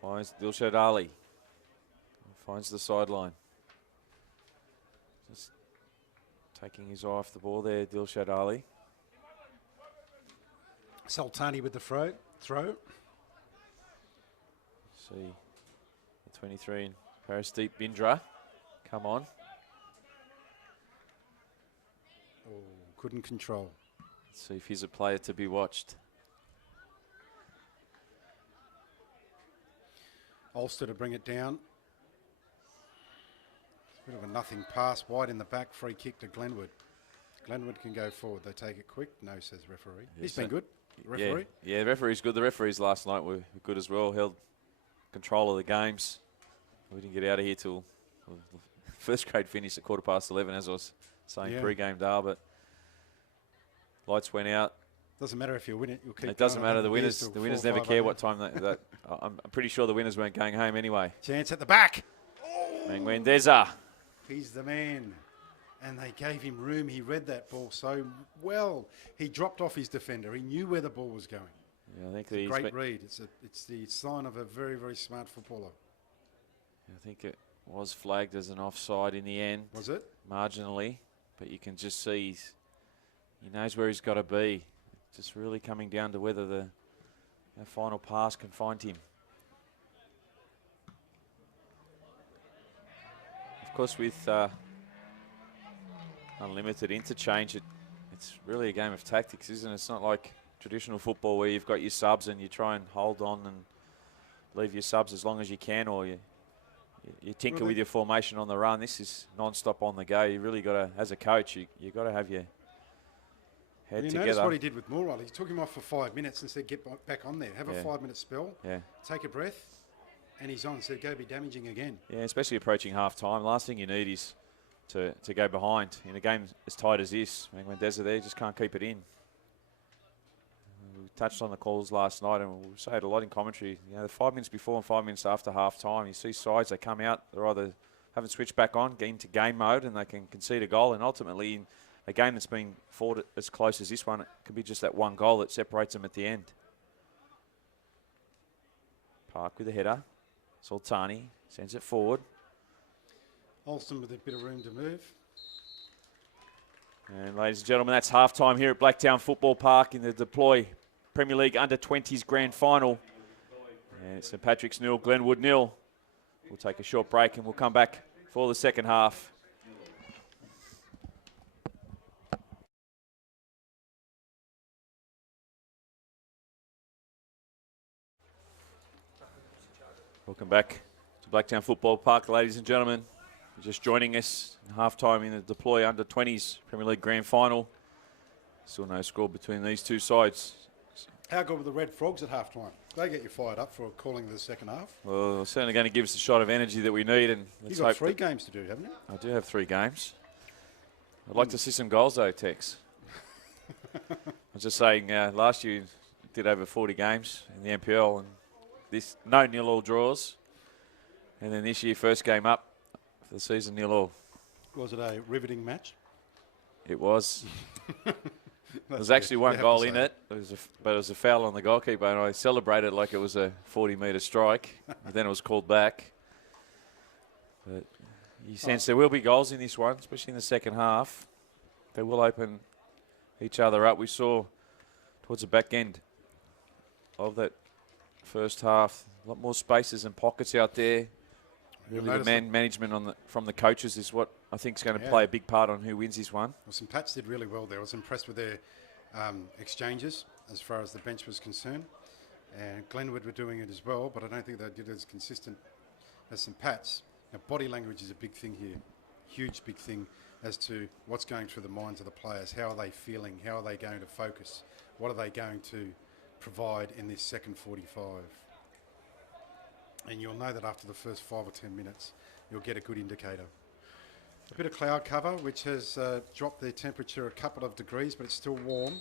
Finds Dilshad Ali. Finds the sideline. Just taking his eye off the ball there, Dilshad Ali. Sultani with the throw. See the 23 in Parasteep Bindra. Come on. Oh, couldn't control. Let's see if he's a player to be watched. Ulster to bring it down. Bit of a nothing pass, wide in the back, free kick to Glenwood. Glenwood can go forward. They take it quick. No, says referee. Yes, He's been good. Referee. Yeah, the referee's good. The referees last night were good as well. Held control of the games. We didn't get out of here till first grade finished at 11:15, as I was saying pre-game, Dale. But lights went out. Doesn't matter if you win it. You'll keep. It doesn't going. matter. The winners never care what time. I'm pretty sure the winners weren't going home anyway. Chance at the back. Mangwendeza. He's the man. And they gave him room. He read that ball so well. He dropped off his defender. He knew where the ball was going. Yeah, I think it's a great read. It's the sign of a very, very smart footballer. I think it was flagged as an offside in the end. Was it? Marginally. But you can just see he knows where he's got to be. Just really coming down to whether the final pass can find him. Of course, with unlimited interchange, it's really a game of tactics, isn't it? It's not like traditional football where you've got your subs and you try and hold on and leave your subs as long as you can, or you tinker with your formation on the run. This is non-stop on the go. You really got to, as a coach, you got to have your head together. Notice what he did with Morwell. He took him off for 5 minutes and said, get back on there. Have a 5 minute spell. Yeah. Take a breath. And he's on. Said, go be damaging again. Yeah, especially approaching half time. Last thing you need is to go behind. In a game as tight as this, Mangwendeza there just can't keep it in. We touched on the calls last night, and we say it a lot in commentary. You know, the 5 minutes before and 5 minutes after half time, you see sides, they come out, they're either haven't switched back on, get into game mode, and they can concede a goal. And ultimately, in a game that's been fought as close as this one, it could be just that one goal that separates them at the end. Park with a header. Sultani sends it forward. Alston with a bit of room to move. And ladies and gentlemen, that's halftime here at Blacktown Football Park in the Deploy Premier League Under-20s Grand Final. And St Patrick's 0, Glenwood 0. We'll take a short break and we'll come back for the second half. Welcome back to Blacktown Football Park, ladies and gentlemen. You're just joining us in halftime in the Deploy Under-20s Premier League Grand Final. Still no score between these two sides. How good were the Red Frogs at half time? They get you fired up for calling the second half. Well, certainly going to give us the shot of energy that we need. And You've got 3 games to do, haven't you? I do have 3 games. I'd like to see some goals though, Tex. I was just saying, last year you did over 40 games in the NPL, and this no 0-0 draws. And then this year, first game up for the season, 0-0. Was it a riveting match? It was. There was actually one goal in it, but it was a foul on the goalkeeper, and I celebrated like it was a 40-metre strike. But then it was called back. But you sense there will be goals in this one, especially in the second half. They will open each other up. We saw towards the back end of that first half, a lot more spaces and pockets out there. Really, the man management from the coaches is what I think is going to play a big part on who wins this one. Well, St Pat's did really well there. I was impressed with their exchanges as far as the bench was concerned. And Glenwood were doing it as well, but I don't think they did it as consistent as St Pat's. Now, body language is a big thing here, huge big thing as to what's going through the minds of the players. How are they feeling? How are they going to focus? What are they going to provide in this second 45? And you'll know that after the first 5 or 10 minutes, you'll get a good indicator. A bit of cloud cover, which has dropped their temperature a couple of degrees, but it's still warm.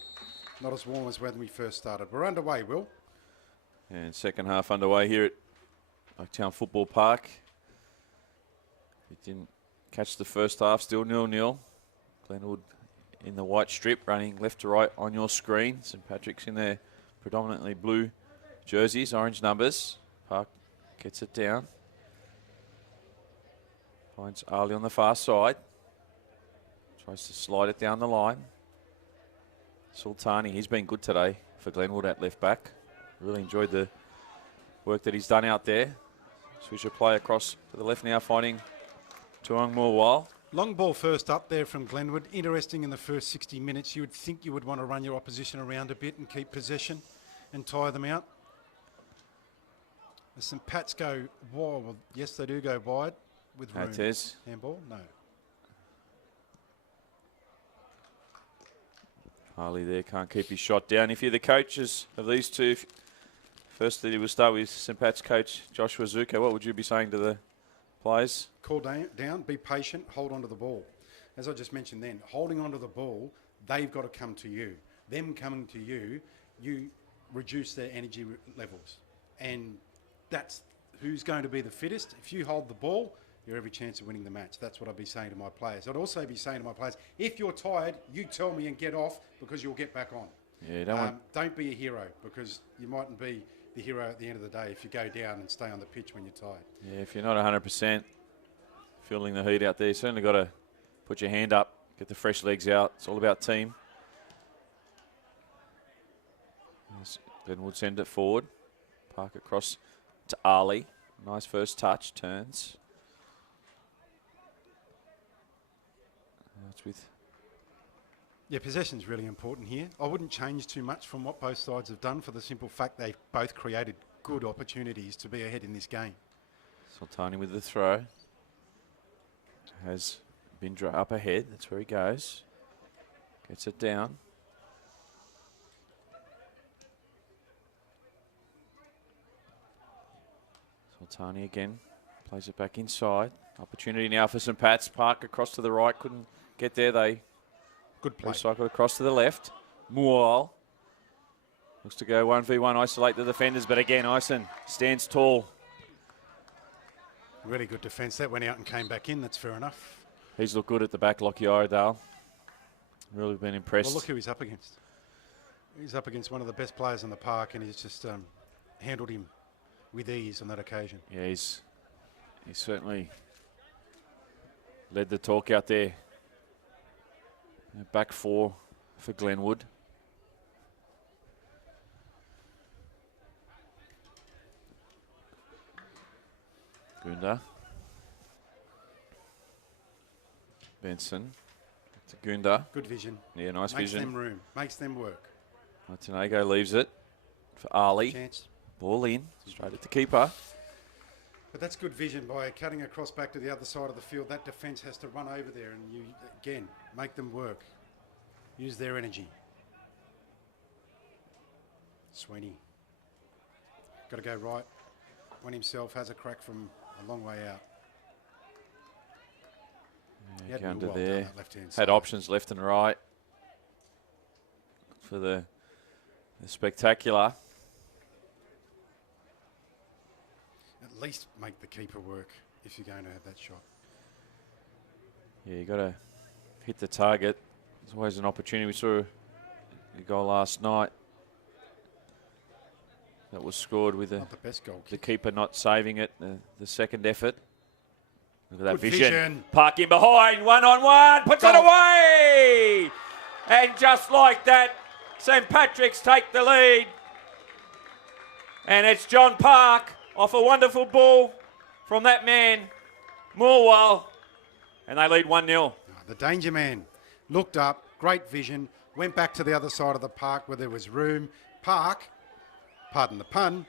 Not as warm as when we first started. We're underway, Will. And second half underway here at Blacktown Football Park. It didn't catch the first half, still 0-0. Glenwood in the white strip, running left to right on your screen. St Patrick's in their predominantly blue jerseys, orange numbers. Park gets it down. Finds Ali on the far side. Tries to slide it down the line. Sultani, he's been good today for Glenwood at left back. Really enjoyed the work that he's done out there. Switcher play across to the left now, finding Tuong Morwal. Long ball first up there from Glenwood. Interesting in the first 60 minutes. You would think you would want to run your opposition around a bit and keep possession and tire them out. As St Pat's go wide. Well, yes, they do go wide with room. Tez. Handball? No. Harley there can't keep his shot down. If you're the coaches of these two, firstly we'll start with St Pat's coach Joshua Zuko. What would you be saying to the players? Call down, be patient, hold on to the ball. As I just mentioned then, holding on to the ball, they've got to come to you. Them coming to you, you reduce their energy levels. And that's who's going to be the fittest. If you hold the ball, you have every chance of winning the match. That's what I'd be saying to my players. I'd also be saying to my players, if you're tired, you tell me and get off because you'll get back on. Yeah, don't be a hero because you mightn't be the hero at the end of the day if you go down and stay on the pitch when you're tired. Yeah, if you're not 100% feeling the heat out there, you certainly got to put your hand up, get the fresh legs out. It's all about team. Glenwood send it forward. Park across to Ali. Nice first touch, turns. That's with... Yeah, possession's really important here. I wouldn't change too much from what both sides have done for the simple fact they've both created good opportunities to be ahead in this game. Sultani with the throw. Has Bindra up ahead. That's where he goes. Gets it down. Sultani again. Plays it back inside. Opportunity now for St Pat's. Park across to the right. Couldn't get there. They good play. Recycled across to the left. Moorwell looks to go 1v1, isolate the defenders, but again, Ison stands tall. Really good defence. That went out and came back in. That's fair enough. He's looked good at the back, Lockie Iredale. Really been impressed. Well, look who he's up against. He's up against one of the best players in the park, and he's just handled him with ease on that occasion. Yeah, he's certainly led the talk out there. Back four for Glenwood. Gunda. Benson. To Gunda. Good vision. Yeah, nice Makes vision. Makes them room. Makes them work. Montenegro leaves it for Ali. Chance. Ball in. Straight at the keeper. But that's good vision by cutting across back to the other side of the field. That defence has to run over there and you, again, make them work. Use their energy. Sweeney. Got to go right. One himself has a crack from a long way out. Yeah, under well there. Left-hand Had side. options left and right for the spectacular. At least make the keeper work if you're going to have that shot. Yeah, you got to hit the target. There's always an opportunity. We saw a goal last night that was scored with Not the best goal the kick. keeper not saving it, the second effort. Look at that Good vision. Park in behind, 1-on-1, puts it away! And just like that, St Patrick's take the lead. And it's John Park off a wonderful ball from that man, Morwell. And they lead 1-0. The danger man looked up, great vision, went back to the other side of the park where there was room. Park, pardon the pun,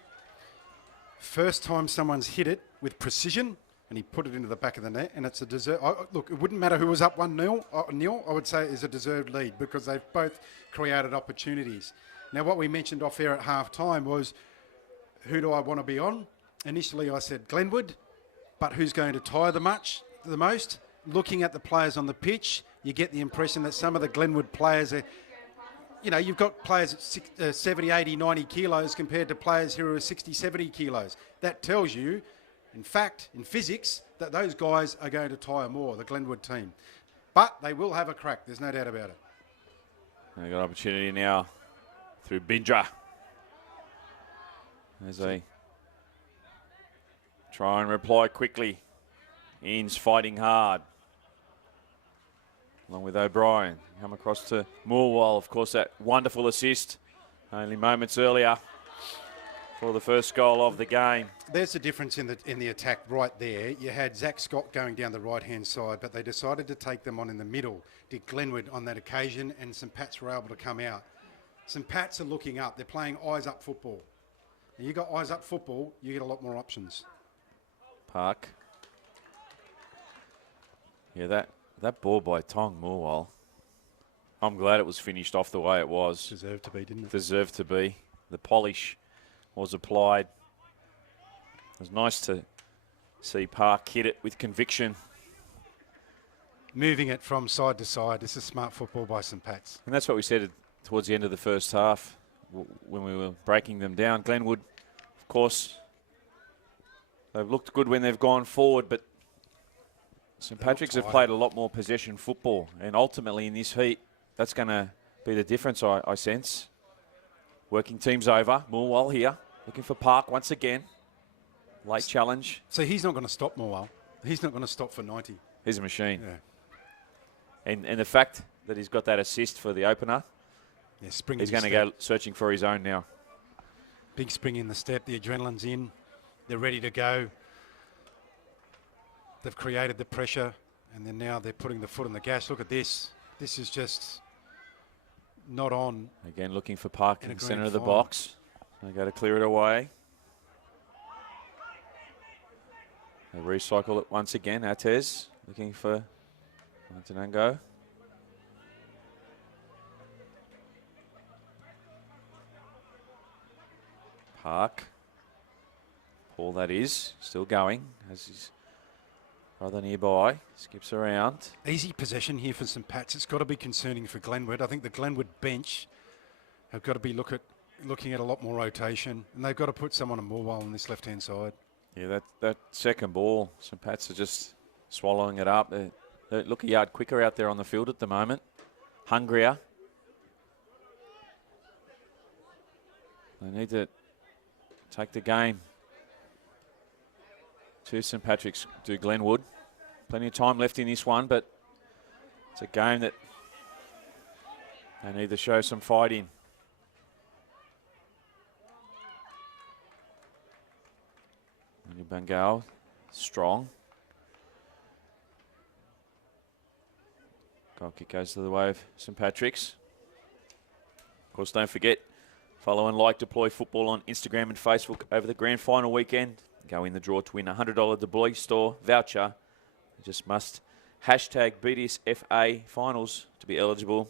first time someone's hit it with precision, and he put it into the back of the net, and it's a deserved... Look, it wouldn't matter who was up 1-0, I would say is a deserved lead because they've both created opportunities. Now, what we mentioned off air at half-time was, who do I want to be on? Initially, I said Glenwood, but who's going to tire the most? Looking at the players on the pitch, you get the impression that some of the Glenwood players are... You know, you've got players at 70, 80, 90 kilos compared to players who are 60, 70 kilos. That tells you, in fact, in physics, that those guys are going to tire more, the Glenwood team. But they will have a crack, there's no doubt about it. They've got opportunity now through Bindra. As they try and reply quickly. Ian's fighting hard. Along with O'Brien. Come across to Moorwell. Of course, that wonderful assist only moments earlier for the first goal of the game. There's the difference in the attack right there. You had Zach Scott going down the right-hand side, but they decided to take them on in the middle. Did Glenwood on that occasion, and St Pat's were able to come out. St Pat's are looking up. They're playing eyes-up football. And you got eyes-up football, you get a lot more options. Park. Yeah, that ball by Tong Moorwell, I'm glad it was finished off the way it was. Deserved to be, didn't it? Deserved to be. The polish was applied. It was nice to see Park hit it with conviction. Moving it from side to side. This is smart football by St Pat's. And that's what we said towards the end of the first half when we were breaking them down. Glenwood, of course, they've looked good when they've gone forward, but St Patrick's have played a lot more possession football, and ultimately in this heat, that's going to be the difference, I sense. Working teams over. Moorwell here, looking for Park once again. Late challenge. So he's not going to stop Moorwell. He's not going to stop for 90. He's a machine. Yeah. And the fact that he's got that assist for the opener, yeah, spring he's going to go searching for his own now. Big spring in the step. The adrenaline's in. They're ready to go. They've created the pressure, and then now they're putting the foot on the gas. Look at this. This is just not on. Again, looking for Park in the centre of the box. They go to clear it away. They recycle it once again. Atez looking for Montenango. Park. Paul, that is, still going as he's rather nearby, skips around. Easy possession here for St Pat's. It's got to be concerning for Glenwood. I think the Glenwood bench have got to be looking at a lot more rotation, and they've got to put someone on Moorwell on this left-hand side. Yeah, that second ball, St Pat's are just swallowing it up. They look a yard quicker out there on the field at the moment. Hungrier. They need to take the game to St Patrick's, to Glenwood. Plenty of time left in this one, but it's a game that they need to show some fight in. Bangal, strong. Goal kick goes to the way of St Patrick's. Of course, don't forget, follow and like Deploy Football on Instagram and Facebook over the grand final weekend. Go in the draw to win a $100 Deploy store voucher. You just must hashtag BDSFA finals to be eligible.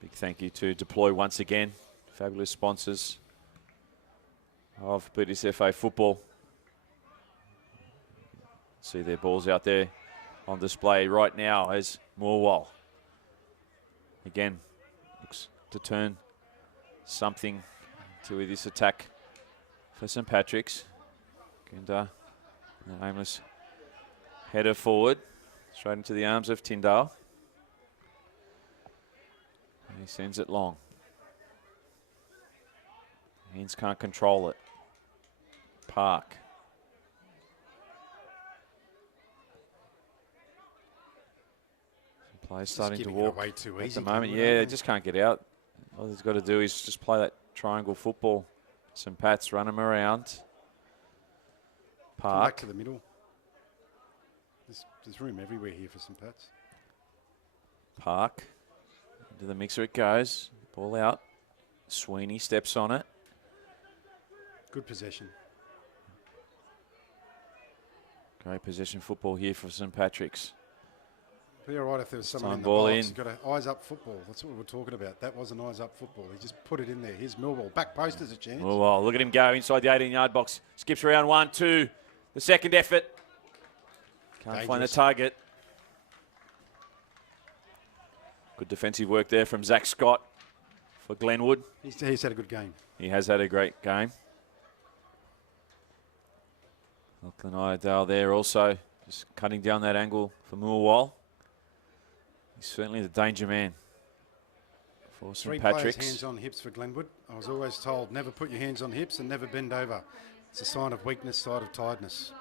Big thank you to Deploy once again, fabulous sponsors of BDSFA football. See their balls out there on display right now as Moorwell again looks to turn something to this attack for St Patrick's. Gunda, an aimless header forward, straight into the arms of Tyndale. And he sends it long. Haynes can't control it. Park. Players starting to walk away too at easy the moment. Yeah, they just can't get out. All he's got to do is just play that triangle football. St Pat's run him around. Park. Back to the middle. There's room everywhere here for St Pat's. Park. Into the mixer it goes. Ball out. Sweeney steps on it. Good possession. Great possession football here for St Patrick's. Be all right if there was someone in the ball box. in. He's got an eyes up football. That's what we're talking about. That was an eyes up football. He just put it in there. Here's Millwall. Back post is a chance. Oh, well, look at him go inside the 18-yard box. Skips around 1, 2. The second effort. Can't find the target. Good defensive work there from Zach Scott for Glenwood. He's had a good game. He has had a great game. Lachlan Iredale there also, just cutting down that angle for Millwall. He's certainly the danger man for St Patrick's. 3 players hands on hips for Glenwood. I was always told never put your hands on hips and never bend over. It's a sign of weakness, sign of tiredness.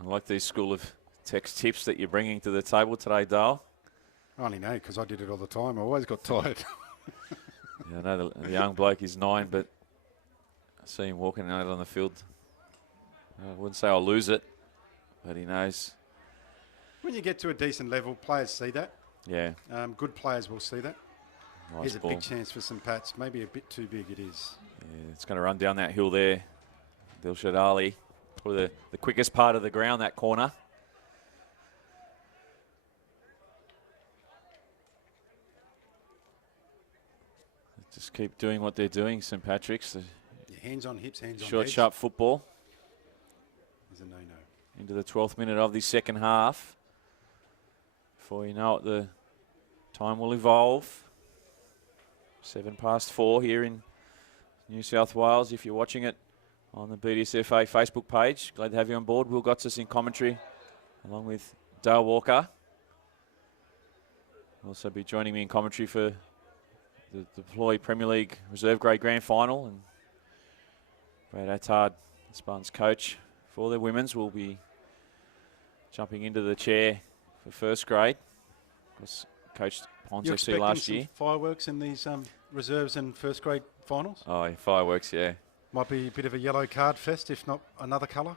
I like these school of text tips that you're bringing to the table today, Dale. I only know because I did it all the time. I always got tired. Yeah, I know the young bloke is 9, but I see him walking out on the field. I wouldn't say I'll lose it, but he knows. When you get to a decent level, players see that. Yeah. Good players will see that. Nice Here's ball. a big chance for St Pat's. Maybe a bit too big it is. Yeah, it's going to run down that hill there. Dilshad Ali, probably the quickest part of the ground, that corner. Just keep doing what they're doing, St Patrick's. The Hands on hips, hands on short, heads. sharp football. Is a no-no. Into the 12th minute of the second half. Before you know it, the time will evolve. 4:07 here in New South Wales. If you're watching it on the BDSFA Facebook page, glad to have you on board. Will Gotsis in commentary, along with Dale Walker. Will also be joining me in commentary for the Deploy Premier League Reserve Grade Grand Final. And Brad Attard, the Spartans coach for the women's, will be jumping into the chair for first grade. Of course, coached Ponce You FC expecting last some year. fireworks in these reserves and first grade finals? Oh, yeah, fireworks, yeah. Might be a bit of a yellow card fest, if not another colour.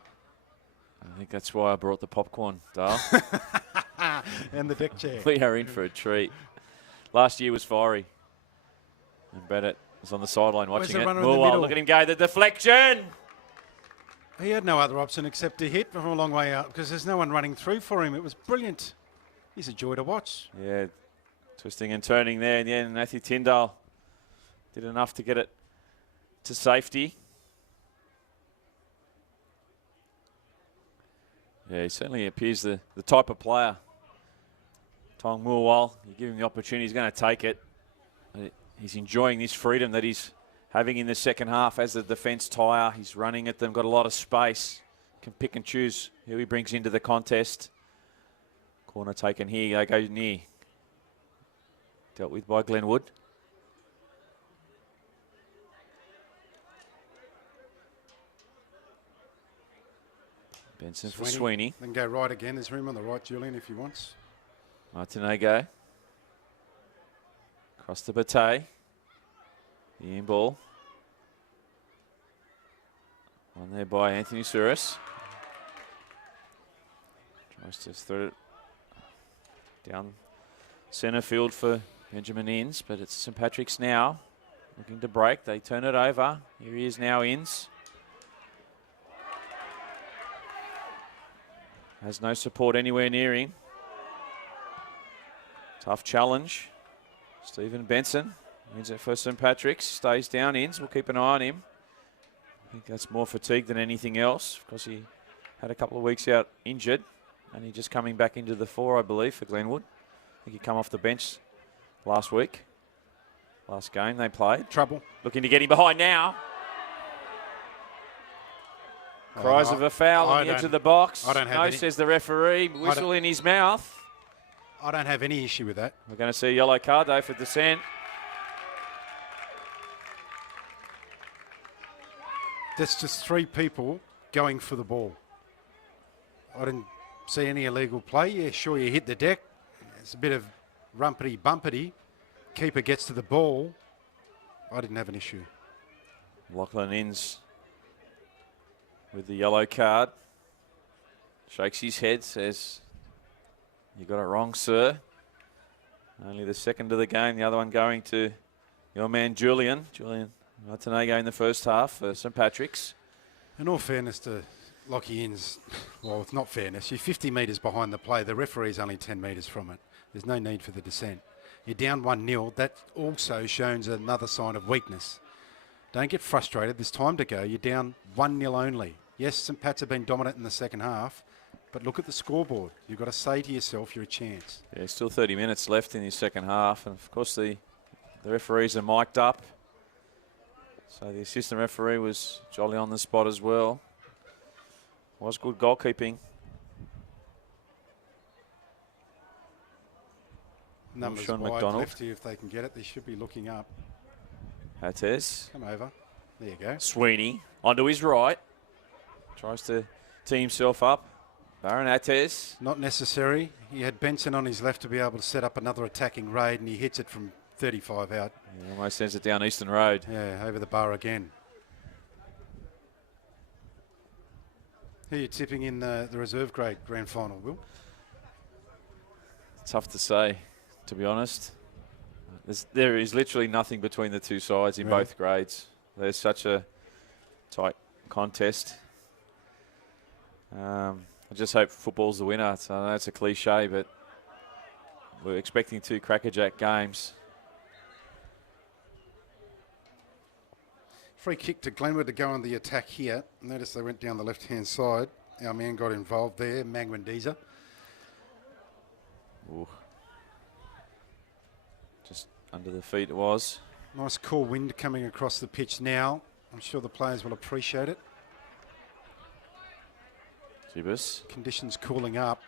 I think that's why I brought the popcorn, Dale. And the deck chair. We are in for a treat. Last year was fiery. And Bennett was on the sideline watching the it. runner in the Mulwell, middle? look at him go. The deflection. He had no other option except to hit from a long way out because there's no one running through for him. It was brilliant. He's a joy to watch. Yeah, twisting and turning there. And yeah, Matthew Tyndale did enough to get it to safety. Yeah, he certainly appears the type of player. Tong Mulwell, you give him the opportunity, he's going to take it. He's enjoying this freedom that he's having in the second half as the defence tire. He's running at them, got a lot of space. Can pick and choose who he brings into the contest. Corner taken here, they go near. Dealt with by Glenwood. Benson for Sweeney. Then go right again. There's room on the right, Julian, if he wants. Martinego. Across the Bate. The in ball. One there by Anthony Souris. Tries to throw it down centre field for Benjamin Inns, but it's St Patrick's now. Looking to break. They turn it over. Here he is now, Inns. Has no support anywhere near him. Tough challenge. Stephen Benson wins it for St Patrick's. Stays down, Inns. We'll keep an eye on him. I think that's more fatigue than anything else because he had a couple of weeks out injured and he's just coming back into the fore, I believe, for Glenwood. I think he come off the bench last week. Last game they played. Trouble. Looking to get him behind now. Cries of a foul on the edge of the box. I don't have no, any. says the referee. Whistle in his mouth. I don't have any issue with that. We're going to see a yellow card, though, for dissent. That's just 3 people going for the ball. I didn't see any illegal play. Yeah, sure, you hit the deck. It's a bit of rumpety-bumpety. Keeper gets to the ball. I didn't have an issue. Lachlan Inns with the yellow card. Shakes his head, says You got it wrong, sir. Only the second of the game. The other one going to your man, Julian. Julian Martinez in the first half for St Patrick's. In all fairness to Lockie Inns, well, it's not fairness. You're 50 metres behind the play. The referee's only 10 metres from it. There's no need for the descent. You're down 1-0. That also shows another sign of weakness. Don't get frustrated. There's time to go. You're down 1-0 only. Yes, St Pat's have been dominant in the second half, but look at the scoreboard. You've got to say to yourself, you're a chance. Yeah, still 30 minutes left in the second half, and of course the referees are mic'd up. So the assistant referee was jolly on the spot as well. Was good goalkeeping. Numbers Sean wide McDonald. left here if they can get it. They should be looking up. Hattez. Come over. There you go. Sweeney onto his right. Tries to tee himself up. Baron Hattez. Not necessary. He had Benson on his left to be able to set up another attacking raid, and he hits it from 35 out. He almost sends it down Eastern Road. Yeah, over the bar again. Who are you tipping in the reserve grade grand final, Will? Tough to say, to be honest. There is literally nothing between the two sides in both grades. There's such a tight contest. I just hope football's the winner. I know it's a cliche, but we're expecting two crackerjack games. Free kick to Glenwood to go on the attack here. Notice they went down the left-hand side. Our man got involved there, Magwandiza. Ooh. Just under the feet it was. Nice cool wind coming across the pitch now. I'm sure the players will appreciate it. Gibus. Conditions cooling up.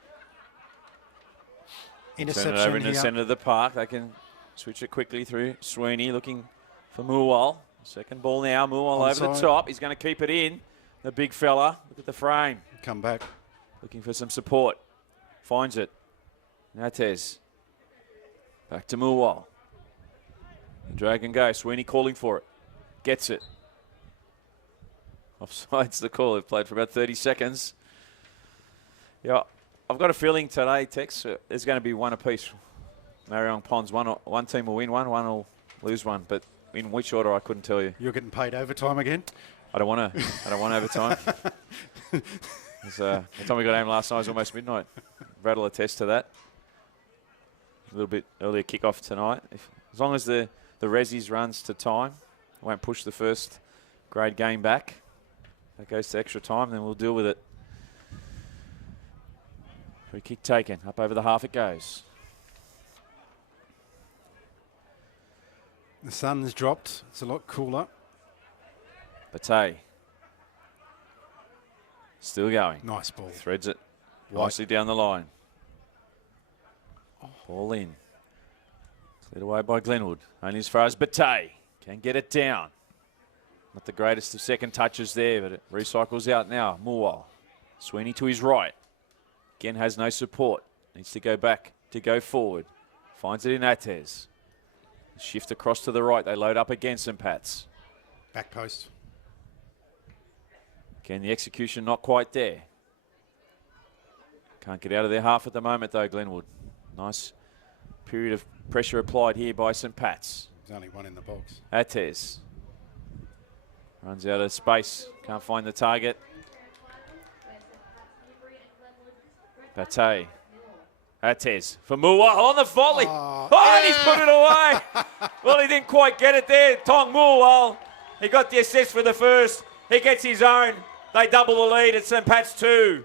Turn Interception it over in here. the centre of the park. They can switch it quickly through Sweeney looking for Moorwell. Second ball now. Moorwell over the top. He's going to keep it in. The big fella. Look at the frame. Come back. Looking for some support. Finds it. Nates. Back to Moorwell. The Dragon go. Sweeney calling for it. Gets it. Offside's the call. They've played for about 30 seconds. Yeah, I've got a feeling today, Tex, there's going to be one apiece. Marion Ponds, one team will win one will lose one. But in which order, I couldn't tell you. You're getting paid overtime again? I don't want overtime. The time we got home last night was almost midnight. Brad will attest to that. A little bit earlier kick-off tonight. As long as the Rezzies runs to time, won't push the first grade game back. That goes to extra time, then we'll deal with it. Free kick taken. Up over the half it goes. The sun's dropped. It's a lot cooler. Bate. Still going. Nice ball. Threads it nicely down the line. Ball in. Cleared away by Glenwood. Only as far as Bate. Can get it down. Not the greatest of second touches there, but it recycles out now. Moorwell. Sweeney to his right. Again has no support. Needs to go back to go forward. Finds it in Atez. Shift across to the right. They load up against St Pat's. Back post. Again, the execution not quite there. Can't get out of their half at the moment, though, Glenwood. Nice period of pressure applied here by St Pat's. There's only one in the box. Atez. Runs out of space. Can't find the target. Bate. Atez for Moorwell on the volley. And he's put it away. Well, he didn't quite get it there. Tong Moorwell. He got the assist for the first. He gets his own. They double the lead at St Pat's 2.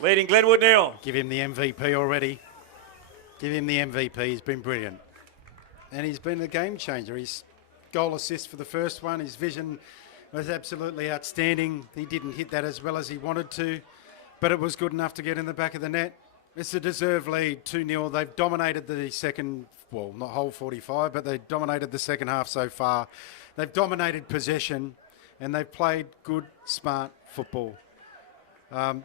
Leading Glenwood 0. Give him the MVP already. Give him the MVP. He's been brilliant. And he's been a game changer. His goal assist for the first one. His vision was absolutely outstanding. He didn't hit that as well as he wanted to, but it was good enough to get in the back of the net. It's a deserved lead, 2-0. They've dominated the second, well, not whole 45, but they dominated the second half so far. They've dominated possession, and they've played good, smart football.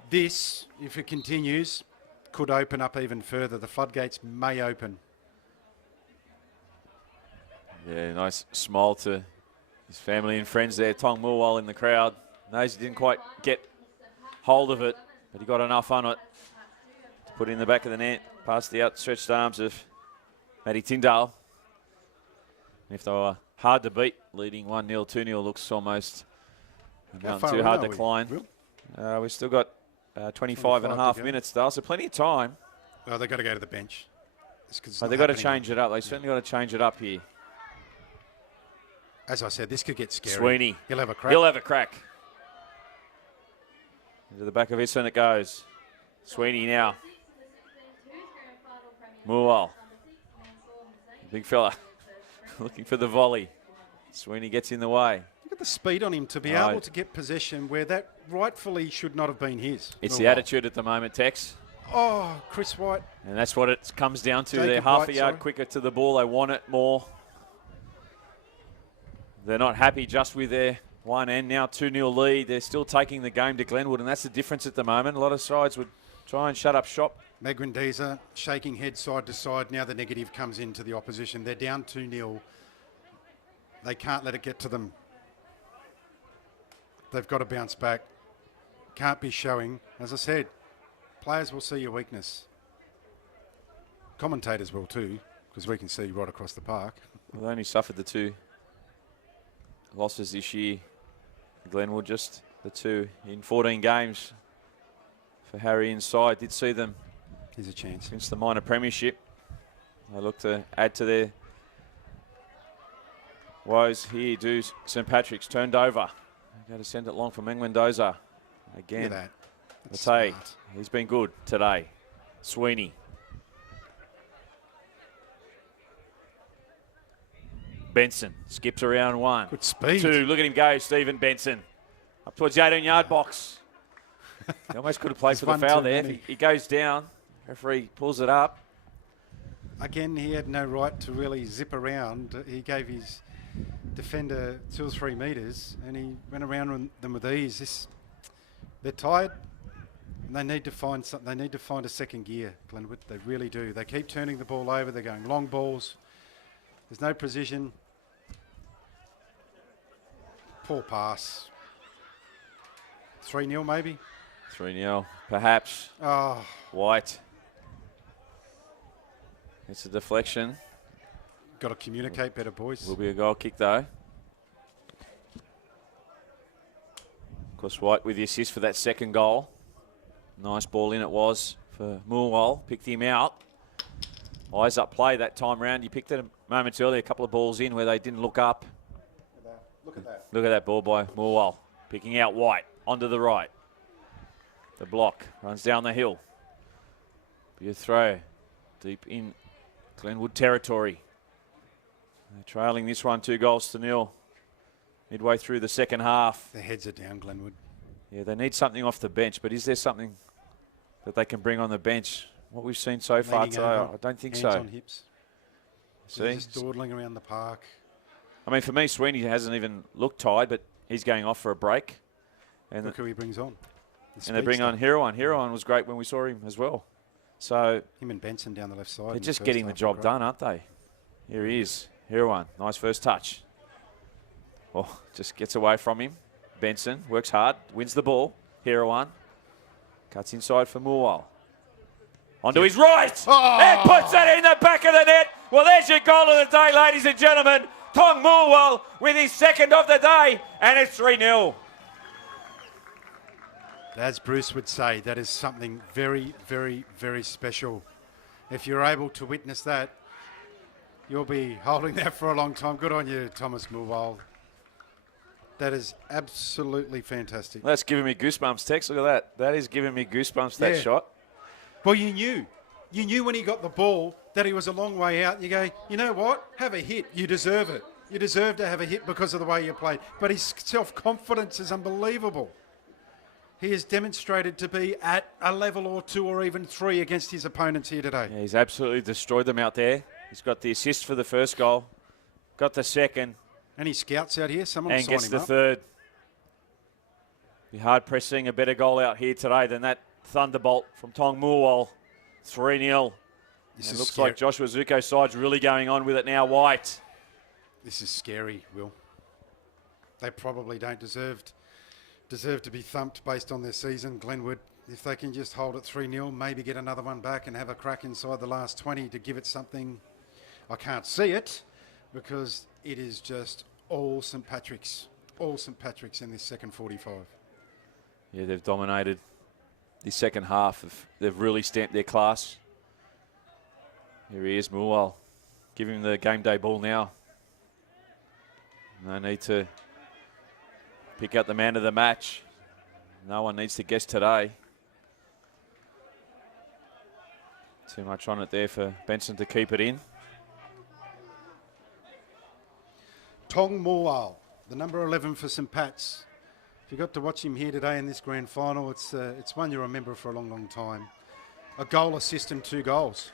This, if it continues, could open up even further. The floodgates may open. Yeah, nice smile to his family and friends there. Tong Moorwell in the crowd. Knows he didn't quite get hold of it, but he got enough on it to put in the back of the net, past the outstretched arms of Matty Tyndale. If they were hard to beat, leading 1-0, 2-0 looks almost too hard to climb. We've still got 25 and a half minutes, though, so plenty of time. Well, they've got to go to the bench. They've got to change it up. They certainly got to change it up here. As I said, this could get scary. Sweeney. He'll have a crack. He'll have a crack. Into the back of his, and it goes. Sweeney now. Moorwell. Big fella. Looking for the volley. Sweeney gets in the way. Look at the speed on him to be able to get possession where that rightfully should not have been his. It's the attitude at the moment, Tex. Oh, Chris White. And that's what it comes down to. They're White, half a yard quicker to the ball. They want it more. They're not happy just with their 1 and now 2-0 lead. They're still taking the game to Glenwood, and that's the difference at the moment. A lot of sides would try and shut up shop. Magrandiza shaking head side to side. Now the negative comes into the opposition. They're down 2-0. They can't let it get to them. They've got to bounce back. Can't be showing. As I said, players will see your weakness. Commentators will too, because we can see right across the park. Well, they only suffered the 2 losses this year. Glenwood just the 2 in 14 games for Harry inside. Did see them. Here's a chance. Since the minor premiership. They look to add to their woes here. Do St. Patrick's turned over. They go to send it long for Mendoza. Again. Look at that. That's Matei, smart. he's been good today. Sweeney. Benson skips around 1. Good speed. 2. Look at him go, Stephen Benson. Up towards the 18-yard box. He almost could have played for the foul there. He goes down. Referee pulls it up. Again, he had no right to really zip around. He gave his defender 2 or 3 metres, and he went around them with ease. They're tired, and they need to find something. They need to find a second gear, Glenwood. They really do. They keep turning the ball over. They're going long balls. There's no precision. Poor pass. 3-0 maybe? 3-0, perhaps. Oh. White. It's a deflection. Got to communicate better, boys. Will be a goal kick, though. Of course, White with the assist for that second goal. Nice ball in it was for Moorwell. Picked him out. Eyes up play that time round. You picked it moments earlier, a couple of balls in where they didn't look up. Look at that. Look at that ball by Moorwell. Picking out White onto the right. The block runs down the hill. Be a throw deep in Glenwood territory. They're trailing this one 2-0 midway through the second half. Their heads are down, Glenwood. Yeah, they need something off the bench, but is there something that they can bring on the bench? What we've seen so far today, I don't think so. Hands on hips. See? They're just dawdling around the park. I mean, for me, Sweeney hasn't even looked tired, but he's going off for a break. And look who he brings on. And they bring on Heroine. Heroine was great when we saw him as well. So him and Benson down the left side. They're just getting the job done, aren't they? Here he is. Heroine. Nice first touch. Oh, just gets away from him. Benson works hard, wins the ball. Heroine cuts inside for Moorwell. Onto his right, and puts it in the back of the net. Well, there's your goal of the day, ladies and gentlemen. Tong Moorwell with his second of the day, and it's 3-0. As Bruce would say, that is something very, very, very special. If you're able to witness that, you'll be holding that for a long time. Good on you, Thomas Moorwell. That is absolutely fantastic. That's giving me goosebumps, Tex. Look at that. That is giving me goosebumps, that shot. Well, you knew. You knew when he got the ball that he was a long way out. You go, you know what? Have a hit. You deserve it. You deserve to have a hit because of the way you played. But his self-confidence is unbelievable. He has demonstrated to be at a level or 2 or even 3 against his opponents here today. Yeah, he's absolutely destroyed them out there. He's got the assist for the first goal, got the second. Any scouts out here? Someone and sign gets him the up. third. Be hard pressing a better goal out here today than that thunderbolt from Tong Moorwell. 3-0. It looks like Joshua Zuko's side's really going on with it now. White. This is scary, Will. They probably don't deserve to be thumped based on their season. Glenwood, if they can just hold it 3-0, maybe get another one back and have a crack inside the last 20 to give it something. I can't see it because it is just all St Patrick's in this second 45. Yeah, they've dominated the second half. They've really stamped their class. Here he is, Mulwell. Give him the game day ball now. No need to pick out the man of the match. No one needs to guess today. Too much on it there for Benson to keep it in. Tong Mulwell, the number 11 for St Pat's. If you got to watch him here today in this grand final, it's one you remember for a long, long time. A goal, assist and 2 goals.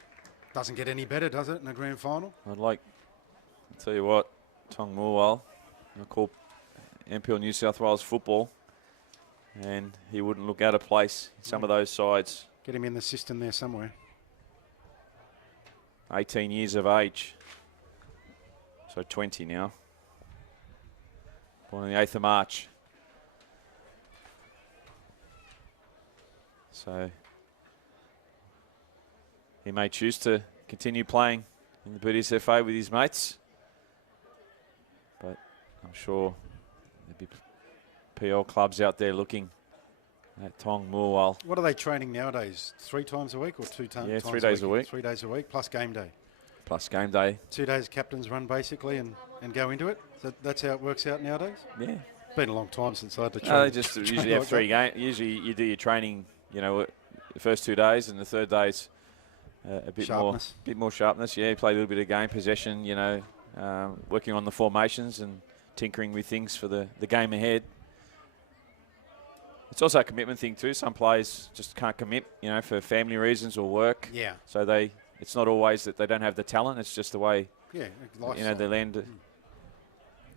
Doesn't get any better, does it, in a grand final? I'll tell you what, Tong Mulwell, I call NPL New South Wales football, and he wouldn't look out of place in some of those sides. Get him in the system there somewhere. 18 years of age, so 20 now. Born on the 8th of March. So he may choose to continue playing in the BDSFA with his mates, but I'm sure there'll be PL clubs out there looking at Tong Mulwell. What are they training nowadays? 3 times a week or 2 times? Yeah, 3 days a week. 3 days a week plus game day. Plus game day. 2 days captain's run basically and go into it. That's how it works out nowadays. Yeah. Been a long time since I had to train. No, they just usually have like 3 games. Usually you do your training, the first 2 days, and the third day's a bit more sharpness. Yeah, play a little bit of game possession. Working on the formations and tinkering with things for the game ahead. It's also a commitment thing too. Some players just can't commit, for family reasons or work. Yeah. So it's not always that they don't have the talent. It's just the way, they land.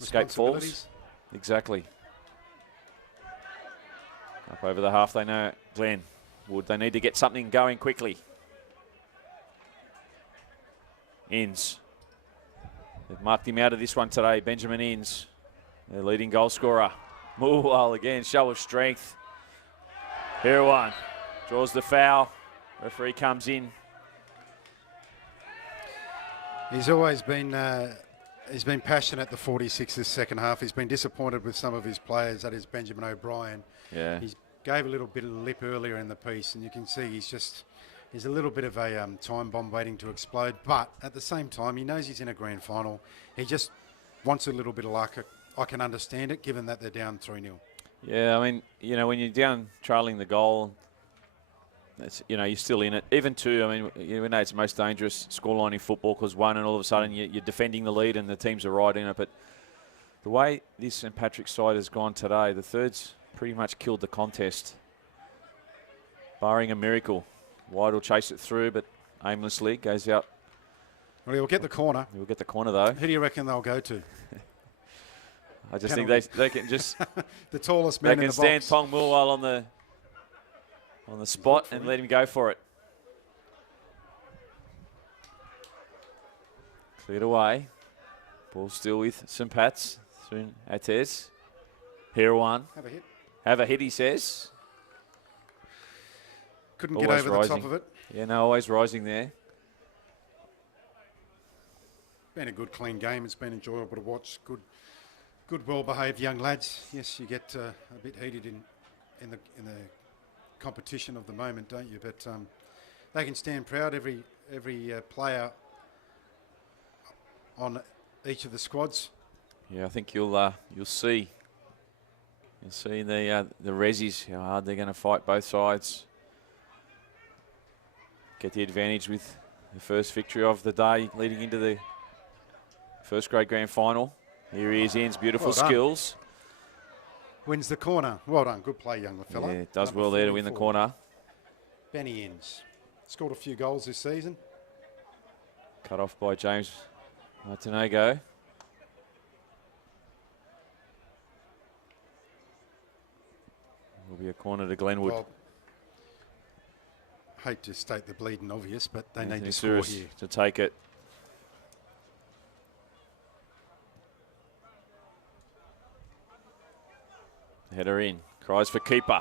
Escape falls. Exactly. Up over the half, they know Glenwood. They need to get something going quickly. Inns. They've marked him out of this one today. Benjamin Inns, their leading goal scorer. Mulwell again, show of strength. Here one. Draws the foul. Referee comes in. He's always been passionate, the 46 this second half. He's been disappointed with some of his players. That is Benjamin O'Brien. Yeah. He gave a little bit of lip earlier in the piece, and you can see he's a little bit of a time bomb waiting to explode. But at the same time, he knows he's in a grand final. He just wants a little bit of luck. I can understand it, given that they're down 3-0. Yeah, I mean, when you're down trailing the goal, you're still in it. Even 2, we know it's the most dangerous scoreline in football because 1 and all of a sudden you're defending the lead and the teams are right in it. But the way this St Patrick's side has gone today, the third's pretty much killed the contest. Barring a miracle. White will chase it through, but aimlessly goes out. Well, he'll get the corner. He'll get the corner, though. Who do you reckon they'll go to? I just think they can just... the tallest man in the box. They can stand Tong Mulwell on the spot and let him go for it. Cleared away. Ball still with St Pat's. Soon Atez. Here one. Have a hit. Have a hit, he says. Couldn't get over the top of it. Yeah, no, always rising there. Been a good, clean game. It's been enjoyable to watch. Good, well-behaved young lads. Yes, you get a bit heated in the competition of the moment, don't you? But they can stand proud. Every player on each of the squads. Yeah, I think you'll see. You'll see the resis how hard they're going to fight both sides. Get the advantage with the first victory of the day, leading into the first grade grand final. Here he is, Ian's beautiful skills. Wins the corner. Well done. Good play, young fella. Yeah, does well there to win the corner. Benny Inns. Scored a few goals this season. Cut off by James Martinego. Will be a corner to Glenwood. Well, hate to state the bleeding obvious, but they need to score here. To take it. Header in. Cries for keeper.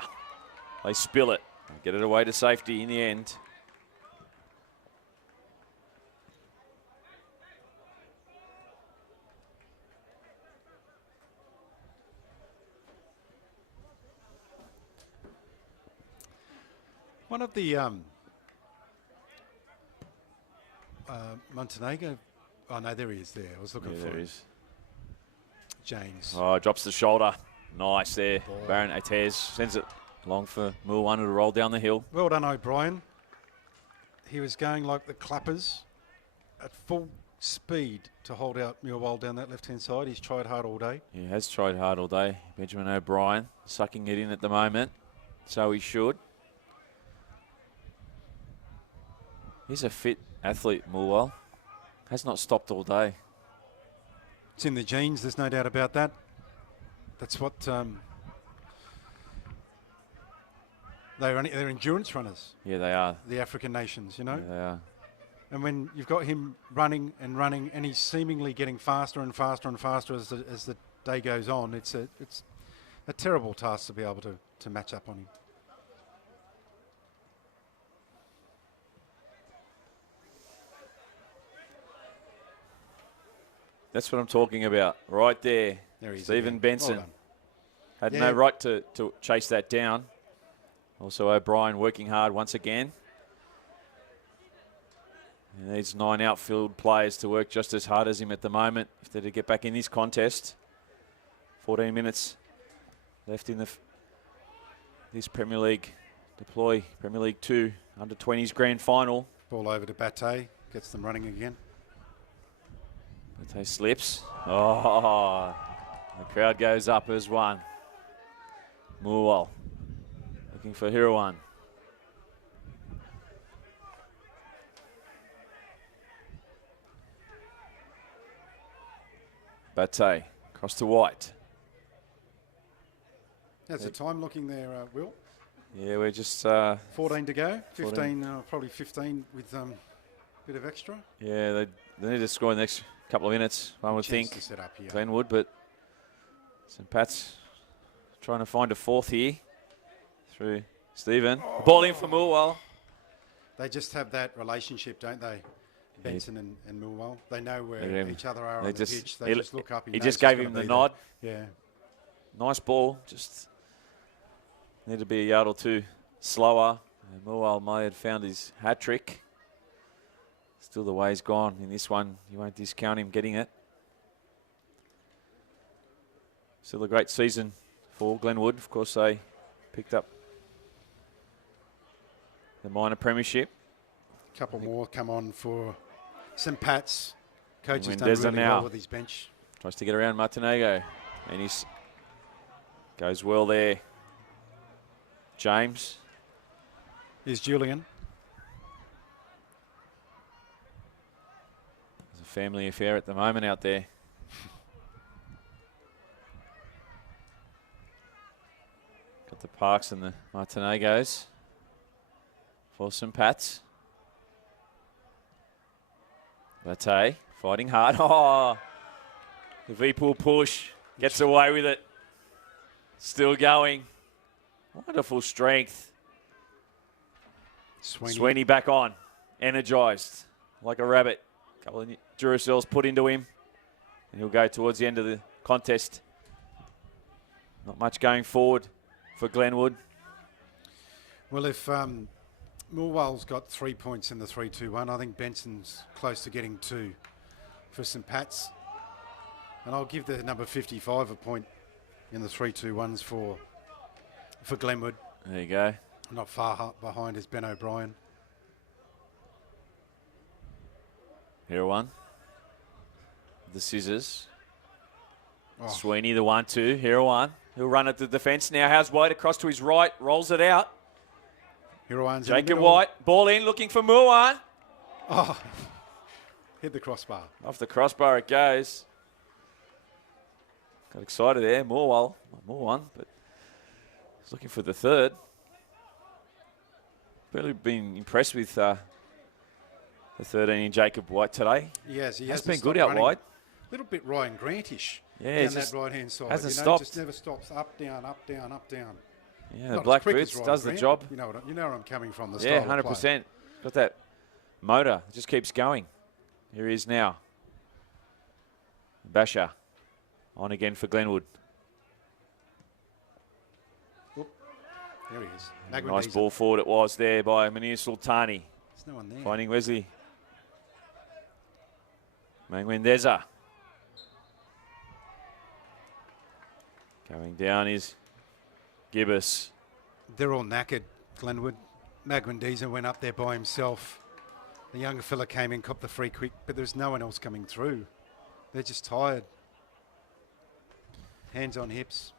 They spill it. Get it away to safety in the end. One of the Montenegro. Oh no, there he is. There, I was looking for There him. he is. James. Oh, drops the shoulder. Nice there. Baron Atez sends it long for Mulwan to roll down the hill. Well done, O'Brien. He was going like the clappers at full speed to hold out Millwall down that left-hand side. He's tried hard all day. He has tried hard all day. Benjamin O'Brien sucking it in at the moment. So he should. He's a fit athlete, Mulwell. Has not stopped all day. It's in the genes, there's no doubt about that. That's what they're endurance runners, Yeah, they are. the African nations, you know. Yeah, they are. And when you've got him running and running, and he's seemingly getting faster and faster and faster as the day goes on, it's a terrible task to be able to match up on him. That's what I'm talking about. Right there. There he is Stephen again. Benson. Well done. Had Yeah. no right to chase that down. Also O'Brien working hard once again. He needs 9 outfield players to work just as hard as him at the moment if they're to get back in this contest. 14 minutes left in this Premier League Deploy Premier League 2 under-20s grand final. Ball over to Bate, gets them running again. Bate slips. Oh, the crowd goes up as one. Moorwell looking for Hirawan. Bate across to White. How's the time looking there, Will? Yeah, we're just 14 to go. 14. 15, probably 15 with a bit of extra. yeah, they need to score in the next couple of minutes, one would Chance think. to set up here. Glenwood, but St. Pat's trying to find a fourth here through Stephen. Ball in for Moorwell. They just have that relationship, don't they? Benson and Millwall. They know where Yeah. each other are They on the just- pitch. They just look up. He knows just he's gave gonna him the be nod. there. Yeah. Nice ball. Just need to be a yard or two slower. And Moorwell may have found his hat trick. Still the way he's gone in this one. You won't discount him getting it. Still a great season for Glenwood. Of course, they picked up the minor premiership. Couple more come on for St. Pat's. Coach has done Mendeza really now. well with his bench. Tries to get around Martinegro. And he goes well there. James. Here's Julian. It's a family affair at the moment out there. Got the Parks and the Martinegos for St. Pat's. Bate fighting hard. Oh, the V-pull push gets away with it. Still going. Wonderful strength. Sweeney back on. Energised like a rabbit. Couple of Duracells put into him. And he'll go towards the end of the contest. Not much going forward for Glenwood. Well, if Millwall's got 3 points in the 3-2-1, I think Benson's close to getting 2 for St. Pat's. And I'll give the number 55 a point in the 3-2-1s for Glenwood. There you go. Not far behind is Ben O'Brien. Here one. The scissors. Oh. Sweeney, the 1-2. Here one. He'll run at the defence now. How's White across to his right. Rolls it out. Hirawan's Jacob White. Ball in. Looking for Mulwan. Oh, hit the crossbar. Off the crossbar it goes. Got excited there. More one, but he's looking for the third. Really been impressed with the 13 Jacob White today. Yes, he Has hasn't been good stopped out running. wide. A little bit Ryan Grantish Yeah, down it's that just right-hand side. hasn't you know, stopped. Just never stops. Up, down, up, down, up, down. Yeah, the Not Black as quick Boots as Ryan does the Grant. job. You know where I'm coming from. The Yeah, style of play. 100%. Got that motor. Just keeps going. Here he is now. Basher on again for Glenwood. There he is. Nice ball forward it was there by Munir Sultani. There's no one there. Finding Wesley. Mangwendeza. Going down is Gibbous. They're all knackered, Glenwood. Magwendeza went up there by himself. The younger fella came in, copped the free quick, but there's no one else coming through. They're just tired. Hands on hips.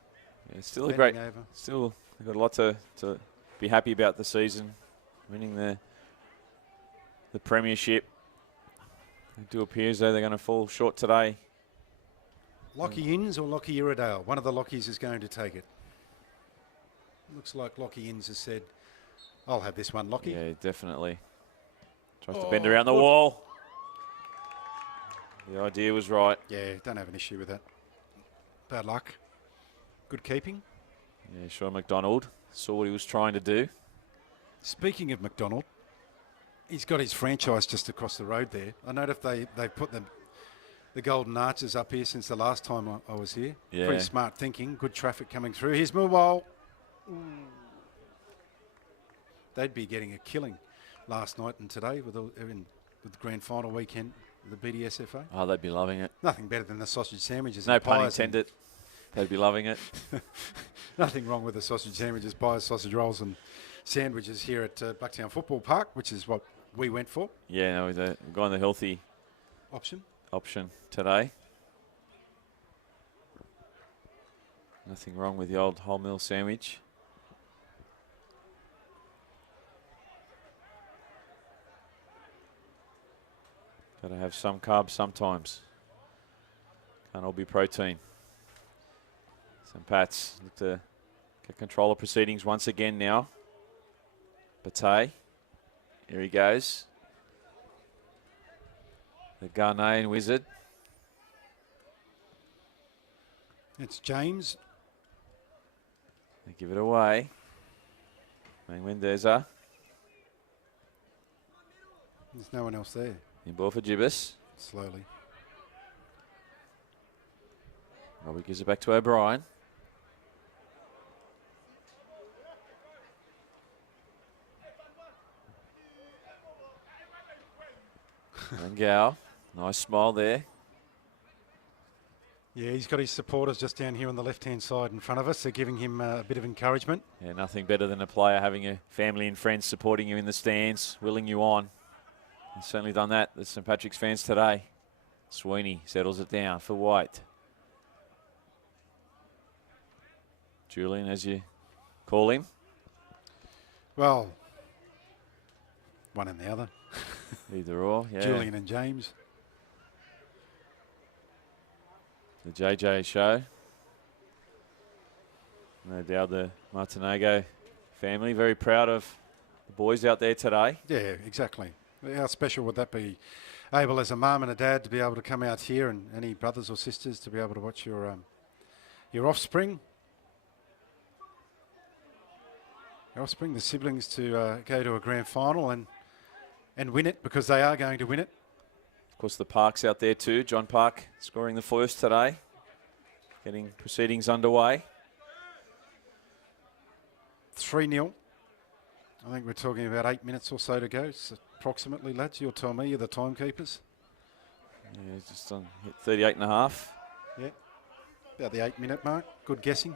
Yeah, still a great. Over. Still, they've got a lot to be happy about the season, winning the premiership. It do appear as though they're going to fall short today. Lockie Inns or Lockie Iredale? One of the Lockies is going to take it. Looks like Lockie Inns has said, I'll have this one, Lockie. Yeah, definitely. Tries to bend around the wall. The idea was right. Yeah, don't have an issue with that. Bad luck. Good keeping. Yeah, Sean McDonald saw what he was trying to do. Speaking of McDonald, he's got his franchise just across the road there. I know if they put the Golden Arches up here since the last time I was here. Yeah. Pretty smart thinking. Good traffic coming through. Here's Millwall. They'd be getting a killing last night and today with the grand final weekend of the BDSFA. Oh, they'd be loving it. Nothing better than the sausage sandwiches. No and pun pies intended. They'd be loving it. Nothing wrong with the sausage sandwiches, pies, sausage rolls and sandwiches here at Blacktown Football Park, which is what we went for. Yeah, no, we're going the healthy option today. Nothing wrong with the old wholemeal sandwich. Got to have some carbs sometimes. Can't all be protein. Some Pats look to get control of proceedings once again now. Bate. Here he goes. The Ghanaian wizard. It's James. They give it away. Mangwendeza. There's no one else there. In ball for Gibbous. Slowly. Robbie gives it back to O'Brien. And Gow. Nice smile there. Yeah, he's got his supporters just down here on the left-hand side in front of us. They're giving him a bit of encouragement. Yeah, nothing better than a player having a family and friends supporting you in the stands, willing you on. He's certainly done that. The St Patrick's fans today. Sweeney settles it down for White. Julian, as you call him. Well, one and the other. Either or, yeah. Julian and James. The JJ show. No doubt the Martinago family very proud of the boys out there today. Yeah, exactly. How special would that be? Able as a mum and a dad to be able to come out here, and any brothers or sisters to be able to watch your offspring. Your offspring, the siblings, to go to a grand final and win it, because they are going to win it. Of course, the Park's out there too. John Park scoring the first today. Getting proceedings underway. 3-0. I think we're talking about 8 minutes or so to go. So approximately, lads. You'll tell me. You're the timekeepers. Yeah, just on hit 38 and a half. Yeah. About the 8-minute mark. Good guessing.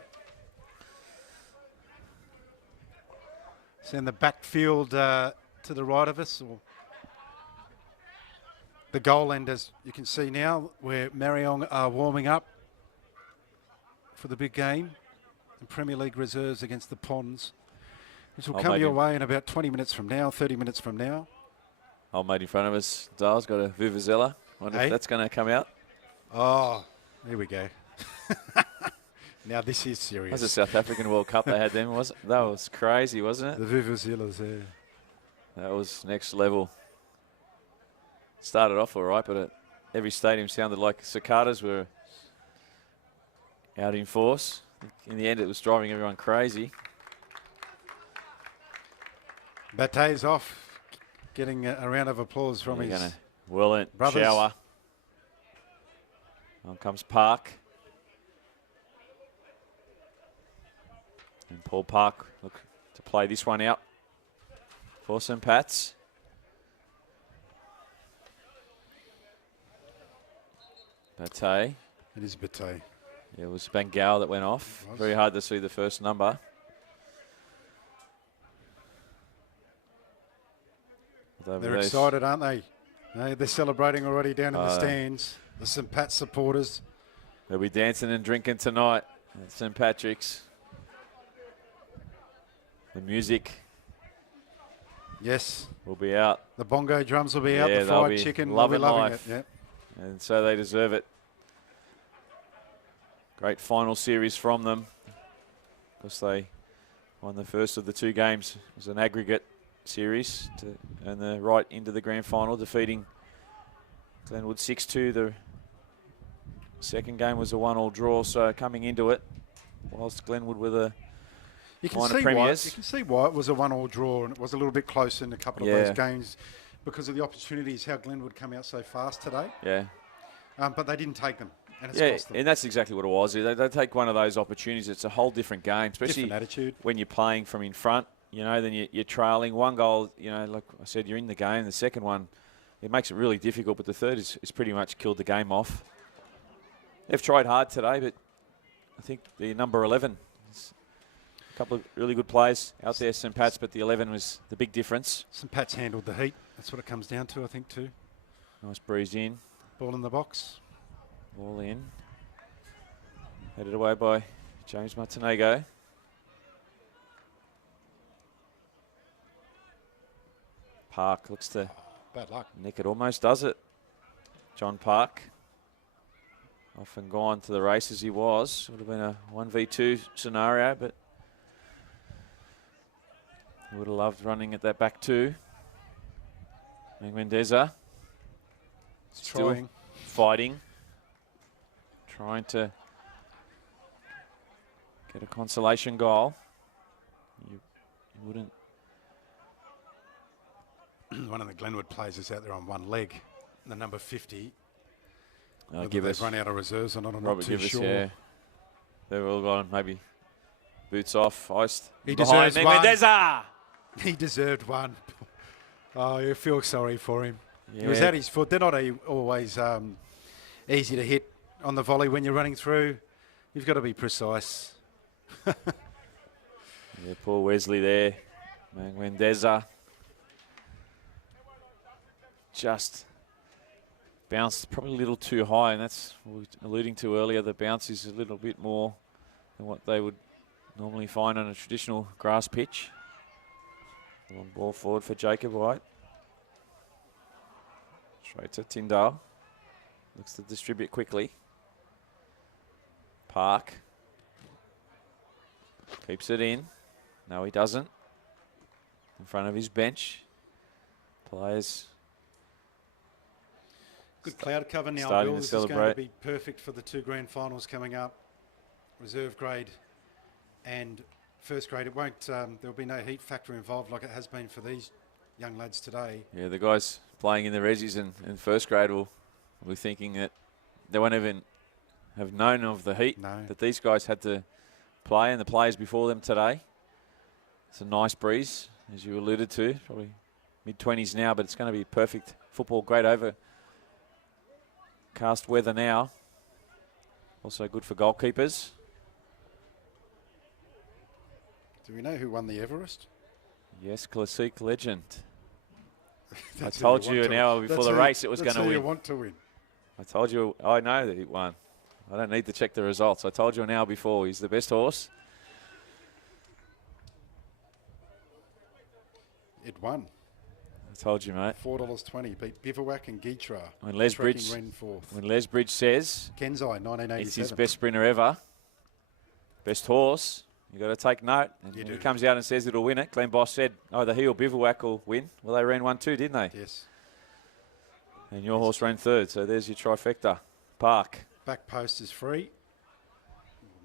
So in the backfield to the right of us, or the goal end, as you can see now, where Mariong are warming up for the big game. The Premier League reserves against the Ponds, which will come your way in about 20 minutes from now, 30 minutes from now. Old mate in front of us, Dale's got a Vuvuzela. Wonder if that's going to come out. Oh, here we go. Now this is serious. That was a South African World Cup they had then, wasn't it? That was crazy, wasn't it? The Vuvuzelas there. That was next level. Started off all right, but every stadium sounded like cicadas were out in force. In the end, it was driving everyone crazy. Bataille's off, getting a round of applause from They're his going to whirl it, brothers. shower. On comes Park. And Paul Park look to play this one out for St. Pat's. Bataille. It is Bataille. Yeah, it was Bangal that went off. Very hard to see the first number. They're excited, aren't they? They're celebrating already down in the stands. The St. Pat supporters. They'll be dancing and drinking tonight at St. Patrick's. The music. Yes. Will be out. The bongo drums will be out. Yeah, The they'll fried be chicken will loving be loving life. it. Yep. And so they deserve it. Great final series from them. Because they won the first of the 2 games. It was an aggregate series to earn the right into the grand final, defeating Glenwood 6-2. The second game was a 1-1 draw, so coming into it, whilst Glenwood were the minor premiers. You can see why it was a 1-1 draw, and it was a little bit closer in a couple of those games because of the opportunities, how Glenwood come out so fast today. Yeah. But they didn't take them, and it's cost them. And that's exactly what it was. They take one of those opportunities. It's a whole different game, especially different attitude. When you're playing from in front. Then you're trailing. One goal, like I said, you're in the game. The second one, it makes it really difficult, but the third is pretty much killed the game off. They've tried hard today, but I think the number 11, a couple of really good players out there, St. Pat's, but the 11 was the big difference. St. Pat's handled the heat. That's what it comes down to, I think, too. Nice breeze in. Ball in the box. Ball in. Headed away by James Martinego. Park looks to bad luck. Nick it almost does it. John Park. Often gone to the races he was. Would have been a 1v2 scenario, but he would have loved running at that back 2. Mendeza still fighting. Trying to get a consolation goal. You wouldn't. One of the Glenwood players is out there on one leg. The number 50. Give they've run out of reserves or not, I'm not too sure. Yeah. They've all gone maybe boots off, iced. He deserves one. Mendeza! He deserved one. Oh, you feel sorry for him. Yeah. He was at his foot. They're not always easy to hit on the volley when you're running through. You've got to be precise. Yeah, poor Wesley there. Mendeza. Just bounced probably a little too high, and that's what we were alluding to earlier. The bounce is a little bit more than what they would normally find on a traditional grass pitch. Long ball forward for Jacob White. Straight to Tyndale. Looks to distribute quickly. Park. Keeps it in. No, he doesn't. In front of his bench. Players. Good cloud cover now, Starting Bill. to This celebrate. is going to be perfect for the 2 grand finals coming up. Reserve grade and first grade. It won't. There'll be no heat factor involved like it has been for these young lads today. Yeah, the guys playing in the resis and first grade will be thinking that they won't even have known of the heat that these guys had to play, and the players before them today. It's a nice breeze, as you alluded to. Probably mid-20s now, but it's going to be perfect football. Great overcast weather now. Also good for goalkeepers. Do we know who won the Everest? Yes, classic legend. I told you an hour before the race it was going to win. You want to win. I told you, I know that he won. I don't need to check the results. I told you an hour before he's the best horse. It won. I told you, mate. $4.20. Beat Bivouac and Geetra. When Les Bridge says Kenzai, 1987. it's his best sprinter ever, best horse, you got to take note. And when he comes out and says it'll win it, Glenn Boss said either he or Bivouac will win. Well, they ran 1-2, didn't they? Yes. And your horse ran 3rd, so there's your trifecta. Park. Back post is free.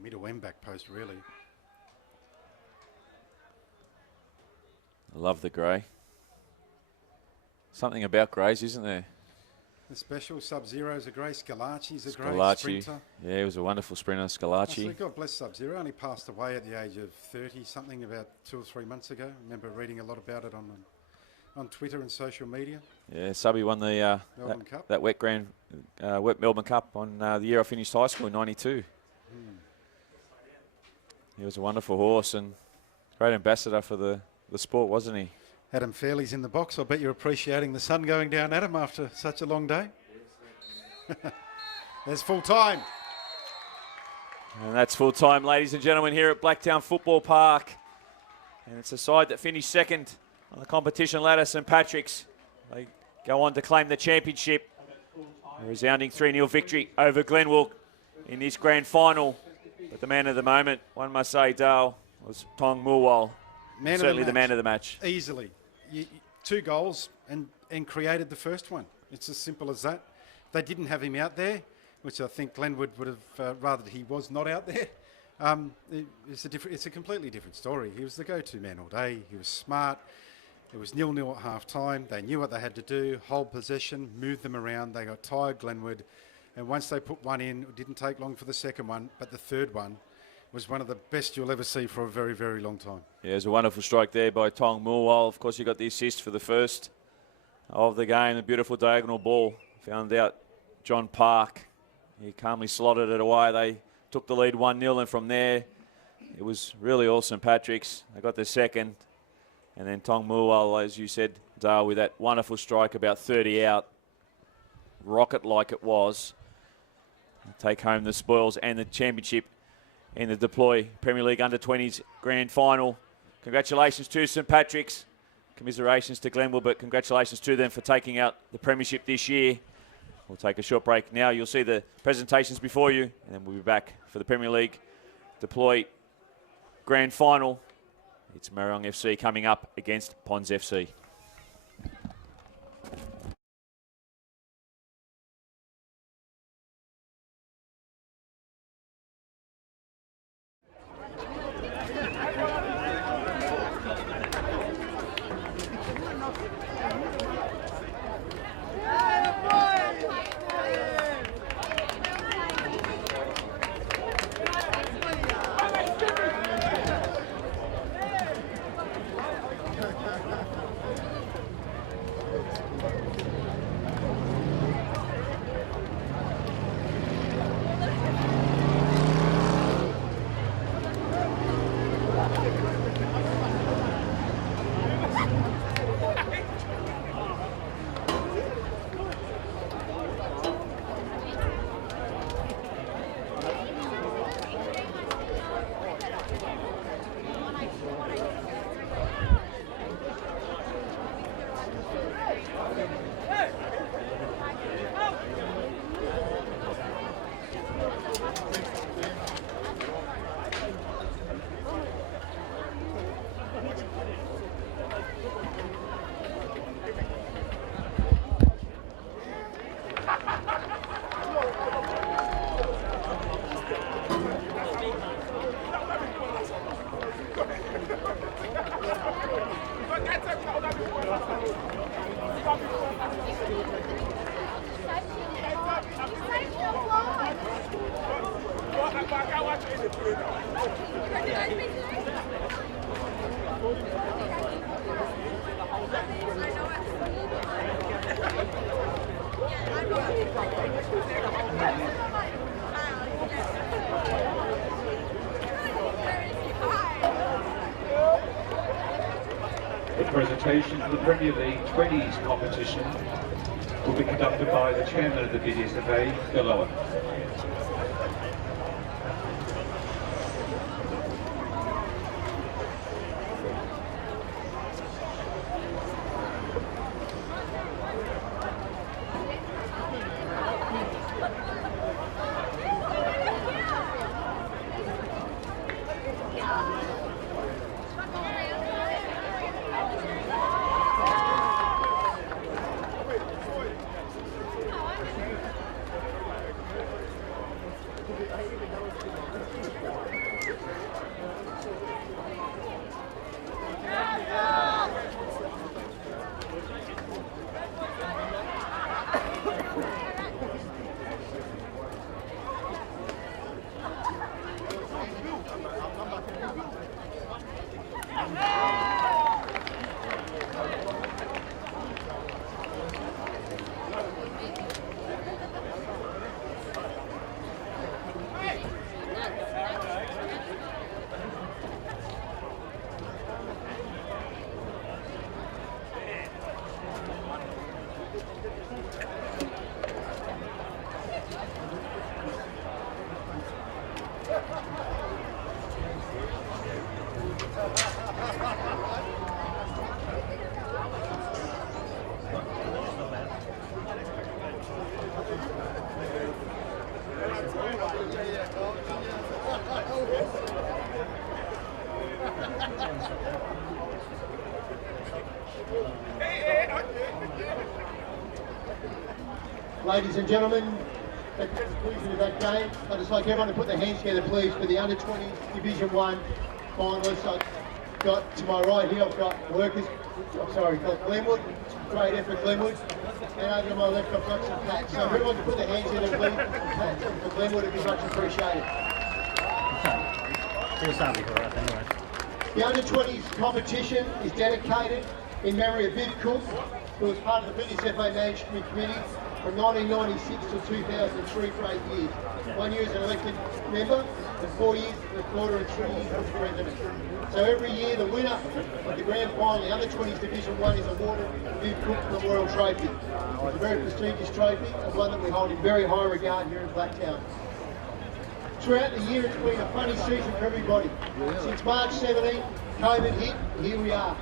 Middle and back post, really. I love the grey. Something about greys, isn't there? The special Sub-Zero's a grey, Scalacci's a grey sprinter. Yeah, he was a wonderful sprinter, Actually, Scalacci. God bless Sub-Zero. Only passed away at the age of 30-something about 2 or 3 months ago. I remember reading a lot about it on Twitter and social media. Yeah, Subby won the Melbourne Cup. that wet Melbourne Cup on the year I finished high school in '92. He was a wonderful horse and great ambassador for the sport, wasn't he? Adam Fairley's in the box. I bet you're appreciating the sun going down, Adam, after such a long day. There's full time. And that's full time, ladies and gentlemen, here at Blacktown Football Park. And it's a side that finished second on the competition ladder, St Patrick's. They go on to claim the championship. A resounding 3-0 victory over Glenwood in this grand final. But the man of the moment, one must say, Dale, was Tong Mulwal. Certainly the man of the match. Easily. 2 goals and created the first one. It's as simple as that. They didn't have him out there, which I think Glenwood would have rather he was not out there. It's a completely different story. He was the go-to man all day. He was smart. It was 0-0 at half time. They knew what they had to do, hold possession, move them around. They got tired, Glenwood. And once they put one in, it didn't take long for the second one, but the third one was one of the best you'll ever see for a very, very long time. Yeah, it was a wonderful strike there by Tong Mulwal. Of course, he got the assist for the first of the game. A beautiful diagonal ball. Found out John Park. He calmly slotted it away. They took the lead 1-0, and from there, it was really all St Patrick's. They got the second. And then Tong Mulwal, as you said, Dale, with that wonderful strike about 30 out. Rocket like it was. Take home the spoils and the championship in the Deploy Premier League Under-20s Grand Final. Congratulations to St Patrick's. Commiserations to Glenwood, but congratulations to them for taking out the premiership this year. We'll take a short break now. You'll see the presentations before you, and then we'll be back for the Premier League Deploy Grand Final. It's Marong FC coming up against Ponds FC. The presentation of the Premier League 20s competition will be conducted by the chairman of the BDSFA, Phil Owen. Ladies and gentlemen, at the conclusion of that game, I'd just like everyone to put their hands together, please, for the Under-20 Division 1 finalists. I've got to my right here, I've got got Glenwood, great effort Glenwood, and over to my left I've got some Pats. So if everyone can put their hands together, please, for Pats and for Glenwood, it'd be much appreciated. The Under-20s competition is dedicated in memory of Viv Cook, who was part of the BDSFA Management Committee from 1996 to 2003 for 8 years. 1 year as an elected member, and 4 years as a quarter and 3 years as president. So every year the winner of the grand final, the Under-20s Division 1, is awarded the Viv Cook Memorial Trophy. It's a very prestigious trophy and one that we hold in very high regard here in Blacktown. Throughout the year it's been a funny season for everybody. Since March 17, COVID hit, and here we are.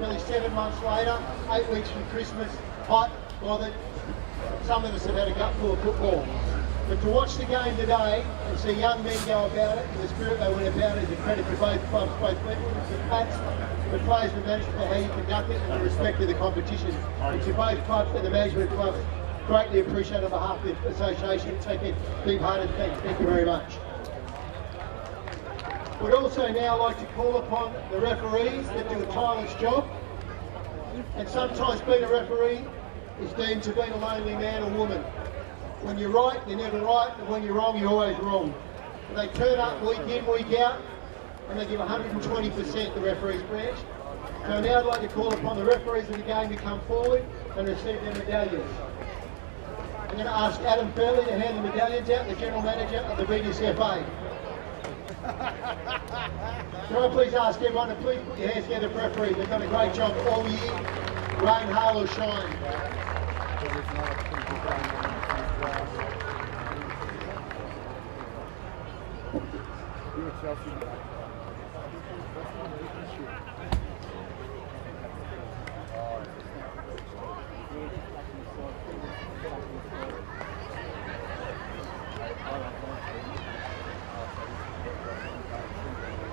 Nearly 7 months later, 8 weeks from Christmas, hot, bothered. Some of us have had a gutful of football. But to watch the game today and see young men go about it in the spirit they went about it is a credit to both clubs, both Glenwood and St Pat's, the players and management for how you conduct it and the respect of the competition. And to both clubs and the management clubs, greatly appreciate on behalf of the association. Take a big-hearted thanks. Thank you very much. We'd also now like to call upon the referees that do a tireless job. And sometimes being a referee is deemed to be a lonely man or woman. When you're right, you're never right, and when you're wrong, you're always wrong. And they turn up week in, week out, and they give 120% the referees branch. So now I'd like to call upon the referees of the game to come forward and receive their medallions. I'm going to ask Adam Fairley to hand the medallions out, the General Manager of the BDSFA. Can I please ask everyone to please put your hands together for referees. They've done a great job all year, rain, hail or shine.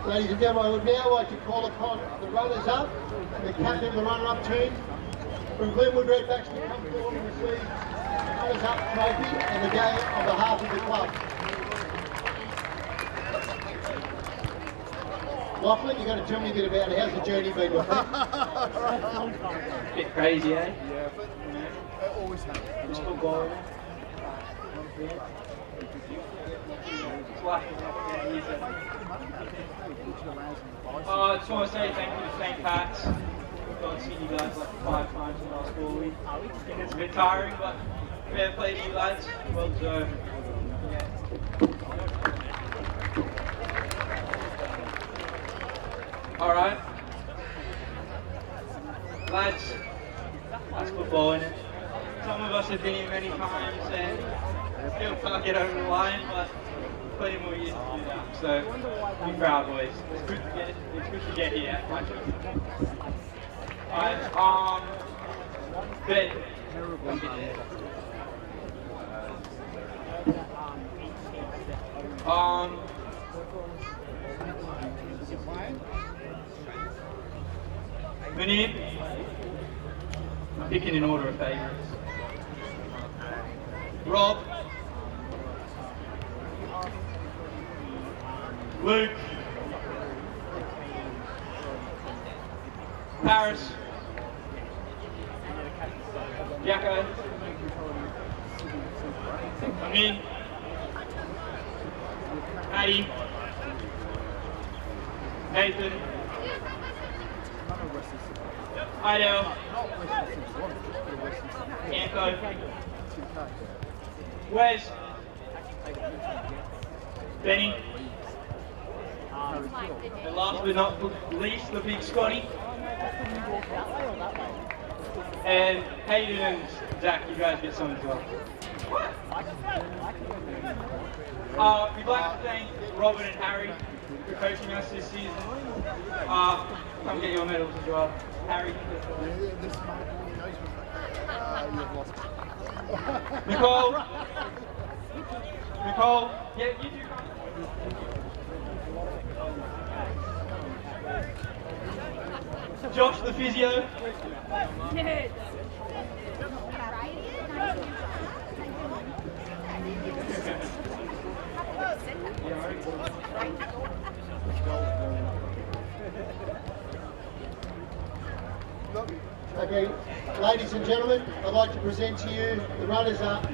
Ladies and gentlemen, I would now like to call upon the runners-up and the captain of the runner-up team from Glenwood Redbacks to come forward and receive the runners-up trophy and the game on behalf of the club. Lachlan, you've got to tell me a bit about it. How's the journey been, my friend? Bit crazy, eh? Yeah, but it always happens. Just football. I just want to say thank you to St Pat's. I've seen you guys like 5 times in the last 4 weeks. It's a bit tiring, but fair play to you lads. Well deserved. Alright. Lads, that's football, innit? Some of us have been here many times and still can't get over the line, but plenty more years to do that. So, be proud, boys. It's good to get here. Alright, Ben. Munib, I'm picking in order of favourites. Rob, Luke, Paris, Jacko, Amin, Addy, Nathan, Idel, Anko, Wes, Benny, and last but not least, the big Scotty, and Hayden and Zach, you guys get some as well. We'd like to thank Robin and Harry for coaching us this season. Come get your medals as well. Harry. Nicole. Nicole. Yeah, you two come. Josh, the physio. Okay, ladies and gentlemen, I'd like to present to you the runners-up,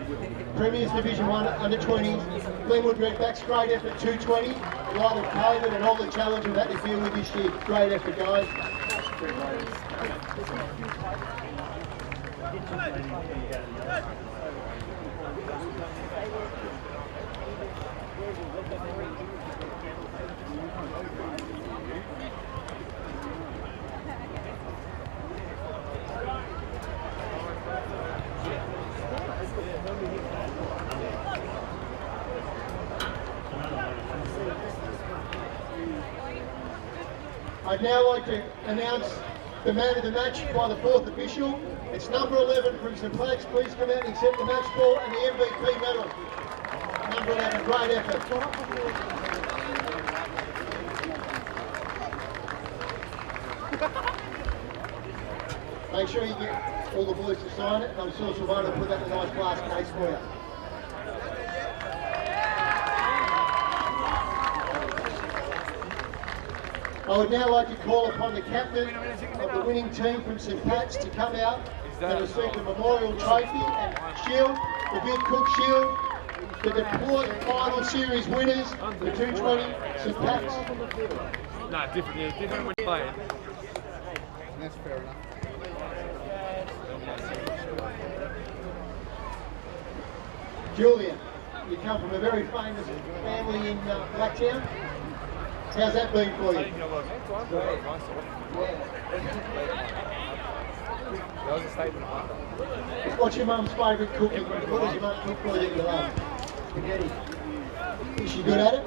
Premiers Division 1 Under-20s, Glenwood Redbacks, great effort, 220, in light of COVID and all the challenge we've had to deal with this year. Great effort, guys. I'd now like to announce the man of the match by the fourth official. It's number 11 from St. Platts. Please come out and accept the match ball and the MVP medal. Number 11, great effort. Make sure you get all the boys to sign it. I'm sure Silvana will put that in a nice glass case for you. I would now like to call upon the captain of the winning team from St. Pat's to come out and receive the memorial trophy and shield, the Viv Cook Shield, the Deployed Final Series winners, the 220 St. Pat's. No, different, yeah, different when you're playing. That's fair enough. Julia, you come from a very famous family in Blacktown. How's that been for you? What's your mum's favourite cooking? What does your mum cook for you that you love? Spaghetti. Is she good at it?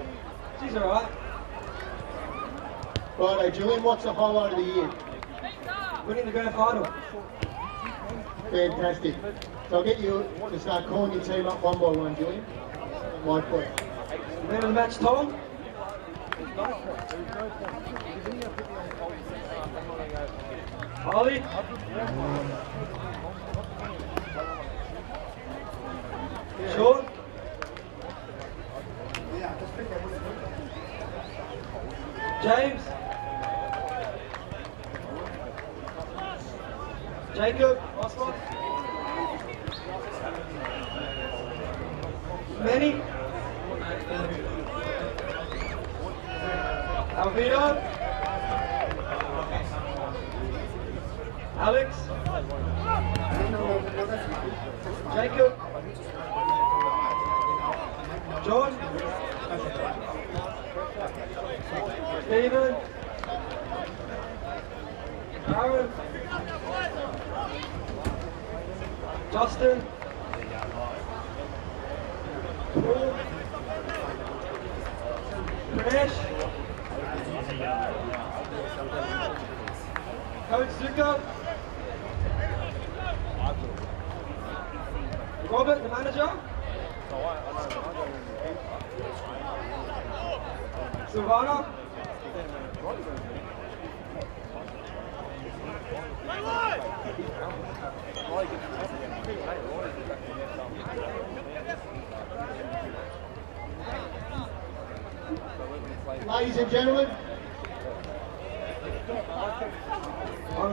She's alright. Righto, Julian, what's the highlight of the year? Winning the grand final. Fantastic. So I'll get you to start calling your team up one by one, Julian. My point. Man of the match, Tom. Ollie. Sean. James. Jacob. Osman. Manny. Alvito. Alex. Jacob. John. Stephen. Aaron. Justin. Paul. Pranesh. Coach Zuko. Robert, the manager. Silvana. Ladies and gentlemen.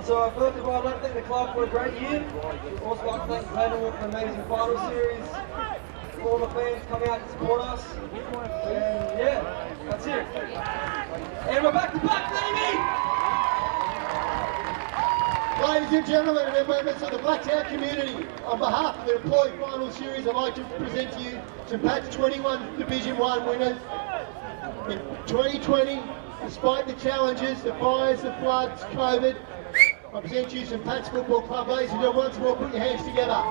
So first of all, I'd like to thank the club for a great year. I'd also like to thank Glenwood for an amazing final series. For all the fans coming out to support us. And yeah, that's it. And we're back to back, baby! Ladies and gentlemen, and members of the Blacktown community, on behalf of the Employee Final Series, I'd like to present to you St. Pat's 21 Division 1 winners. In 2020, despite the challenges, the fires, the floods, COVID, I present you St. Pat's Football Club. Ladies and gentlemen, once more, put your hands together.